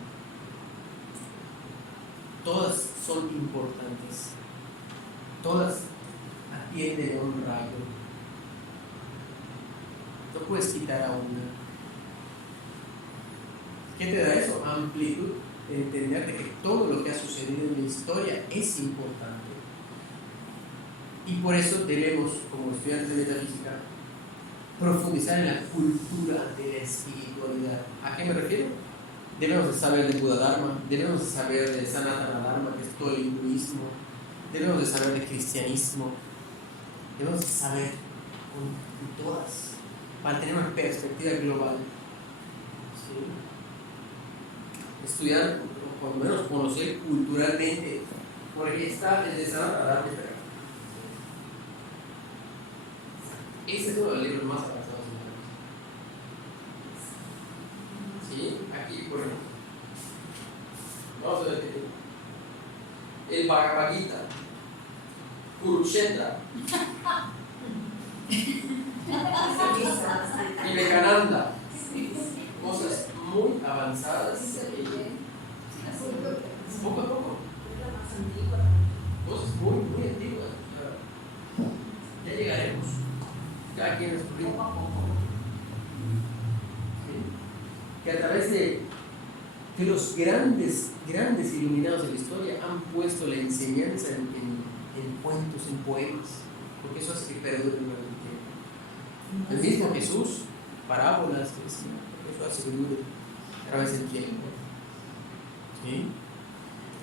Todas son importantes. Todas atienden a un rayo. No puedes quitar a una. ¿Qué te da eso? Amplitud de entender de que todo lo que ha sucedido en la historia es importante. Y por eso debemos, como estudiantes de metafísica, profundizar en la cultura de la espiritualidad. ¿A qué me refiero? Debemos de saber de Buda Dharma, debemos de saber de Sanatana Dharma, que es todo el hinduismo, debemos de saber de cristianismo, debemos de saber con todas, para tener una perspectiva global. ¿Sí? Estudiar, o por lo menos conocer culturalmente, porque está el de Sanatana Dharma. Ese es uno de los libros más avanzados en la vida. el Bhagavad Gita, Kurukshetra, Vivekananda, cosas muy avanzadas, poco a poco, cosas muy, muy antiguas. Ya llegaremos, cada quien es su ritmo. ¿Sí? Que a través de los grandes iluminados de la historia han puesto la enseñanza en cuentos, en poemas, porque eso hace que perduren el tiempo. El mismo Jesús, parábolas, eso hace que dure a través del tiempo. ¿Sí?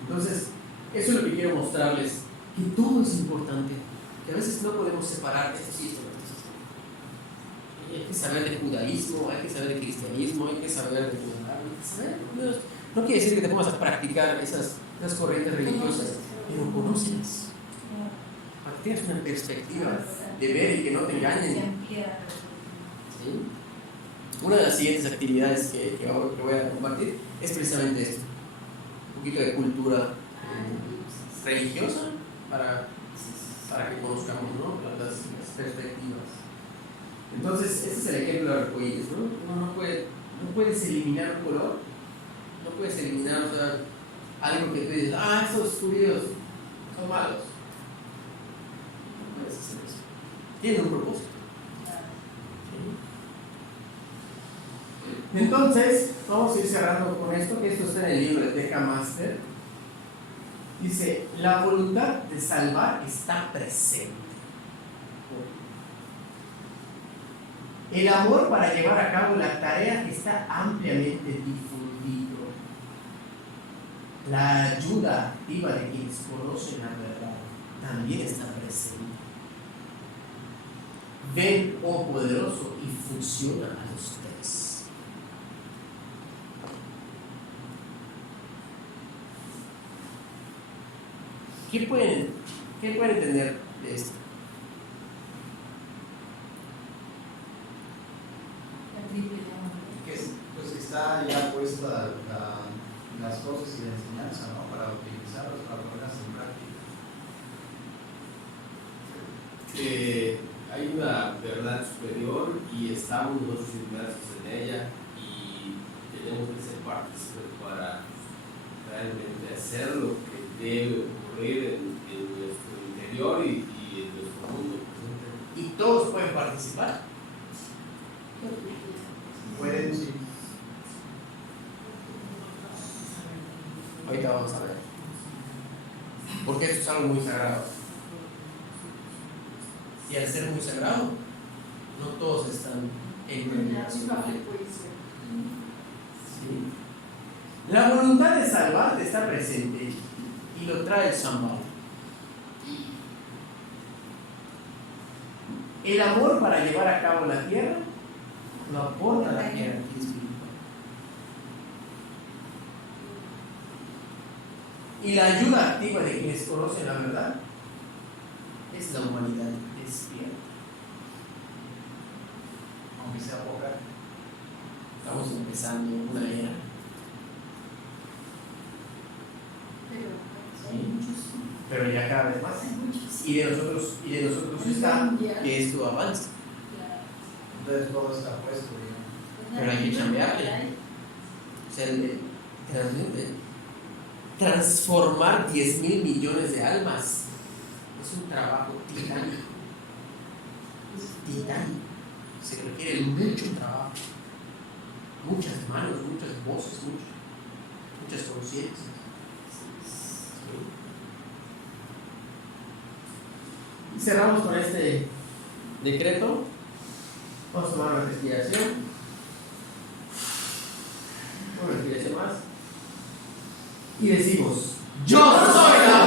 Entonces, eso es lo que quiero mostrarles, que todo es importante, que a veces no podemos separar esto sí, esto no. Hay que saber de judaísmo, hay que saber de cristianismo, hay que saber de Dios. No quiere decir que te pongas a practicar esas corrientes religiosas, pero conócelas. Para que tengas una perspectiva de ver y que no te engañen. ¿Sí? Una de las siguientes actividades que voy a compartir es precisamente esto. Un poquito de cultura religiosa para que conozcamos, ¿no? las perspectivas. Entonces, este es el ejemplo de arcoíris, ¿no? Uno no puedes eliminar un color, no puedes eliminar, o sea, algo que tú dices, esos judíos son malos. No puedes hacer eso. Tienen un propósito. ¿Sí? Entonces, vamos a ir cerrando con esto, que esto está en el libro de Teja Master. Dice, la voluntad de salvar está presente. El amor para llevar a cabo la tarea está ampliamente difundido. La ayuda activa de quienes conocen la verdad también está presente. Ven, oh poderoso, y funciona a los tres. ¿Qué pueden entender de esto? Pues que está ya puesta las cosas y la enseñanza, ¿no? Para utilizarlas, para ponerlas en práctica. Hay una verdad superior y estamos nosotros inmersos en ella y tenemos que ser partícipes para realmente hacer lo que debe ocurrir en nuestro interior y en nuestro mundo. ¿Y todos pueden participar? Pueden, sí. Ahorita vamos a ver. Porque esto es algo muy sagrado. Y al ser muy sagrado, no todos están en relación. ¿Sí? La voluntad de salvarte está presente y lo trae el Shambhala. El amor para llevar a cabo la tierra lo aporta la tierra espiritual. Y la ayuda activa de quienes conocen la verdad es la humanidad despierta. Aunque sea poca. Estamos empezando una era. ¿Sí? Pero ya cada vez más. Y de nosotros está que esto avance. Entonces todo está puesto, digamos. Pero hay que cambiarle. O sea, transformar 10,000 millones de almas es un trabajo titánico. Es titánico. Se requiere mucho trabajo, muchas manos, muchas voces, muchas conciencias. Y cerramos con este decreto. Vamos a tomar una respiración. Una respiración más. Y decimos: yo soy la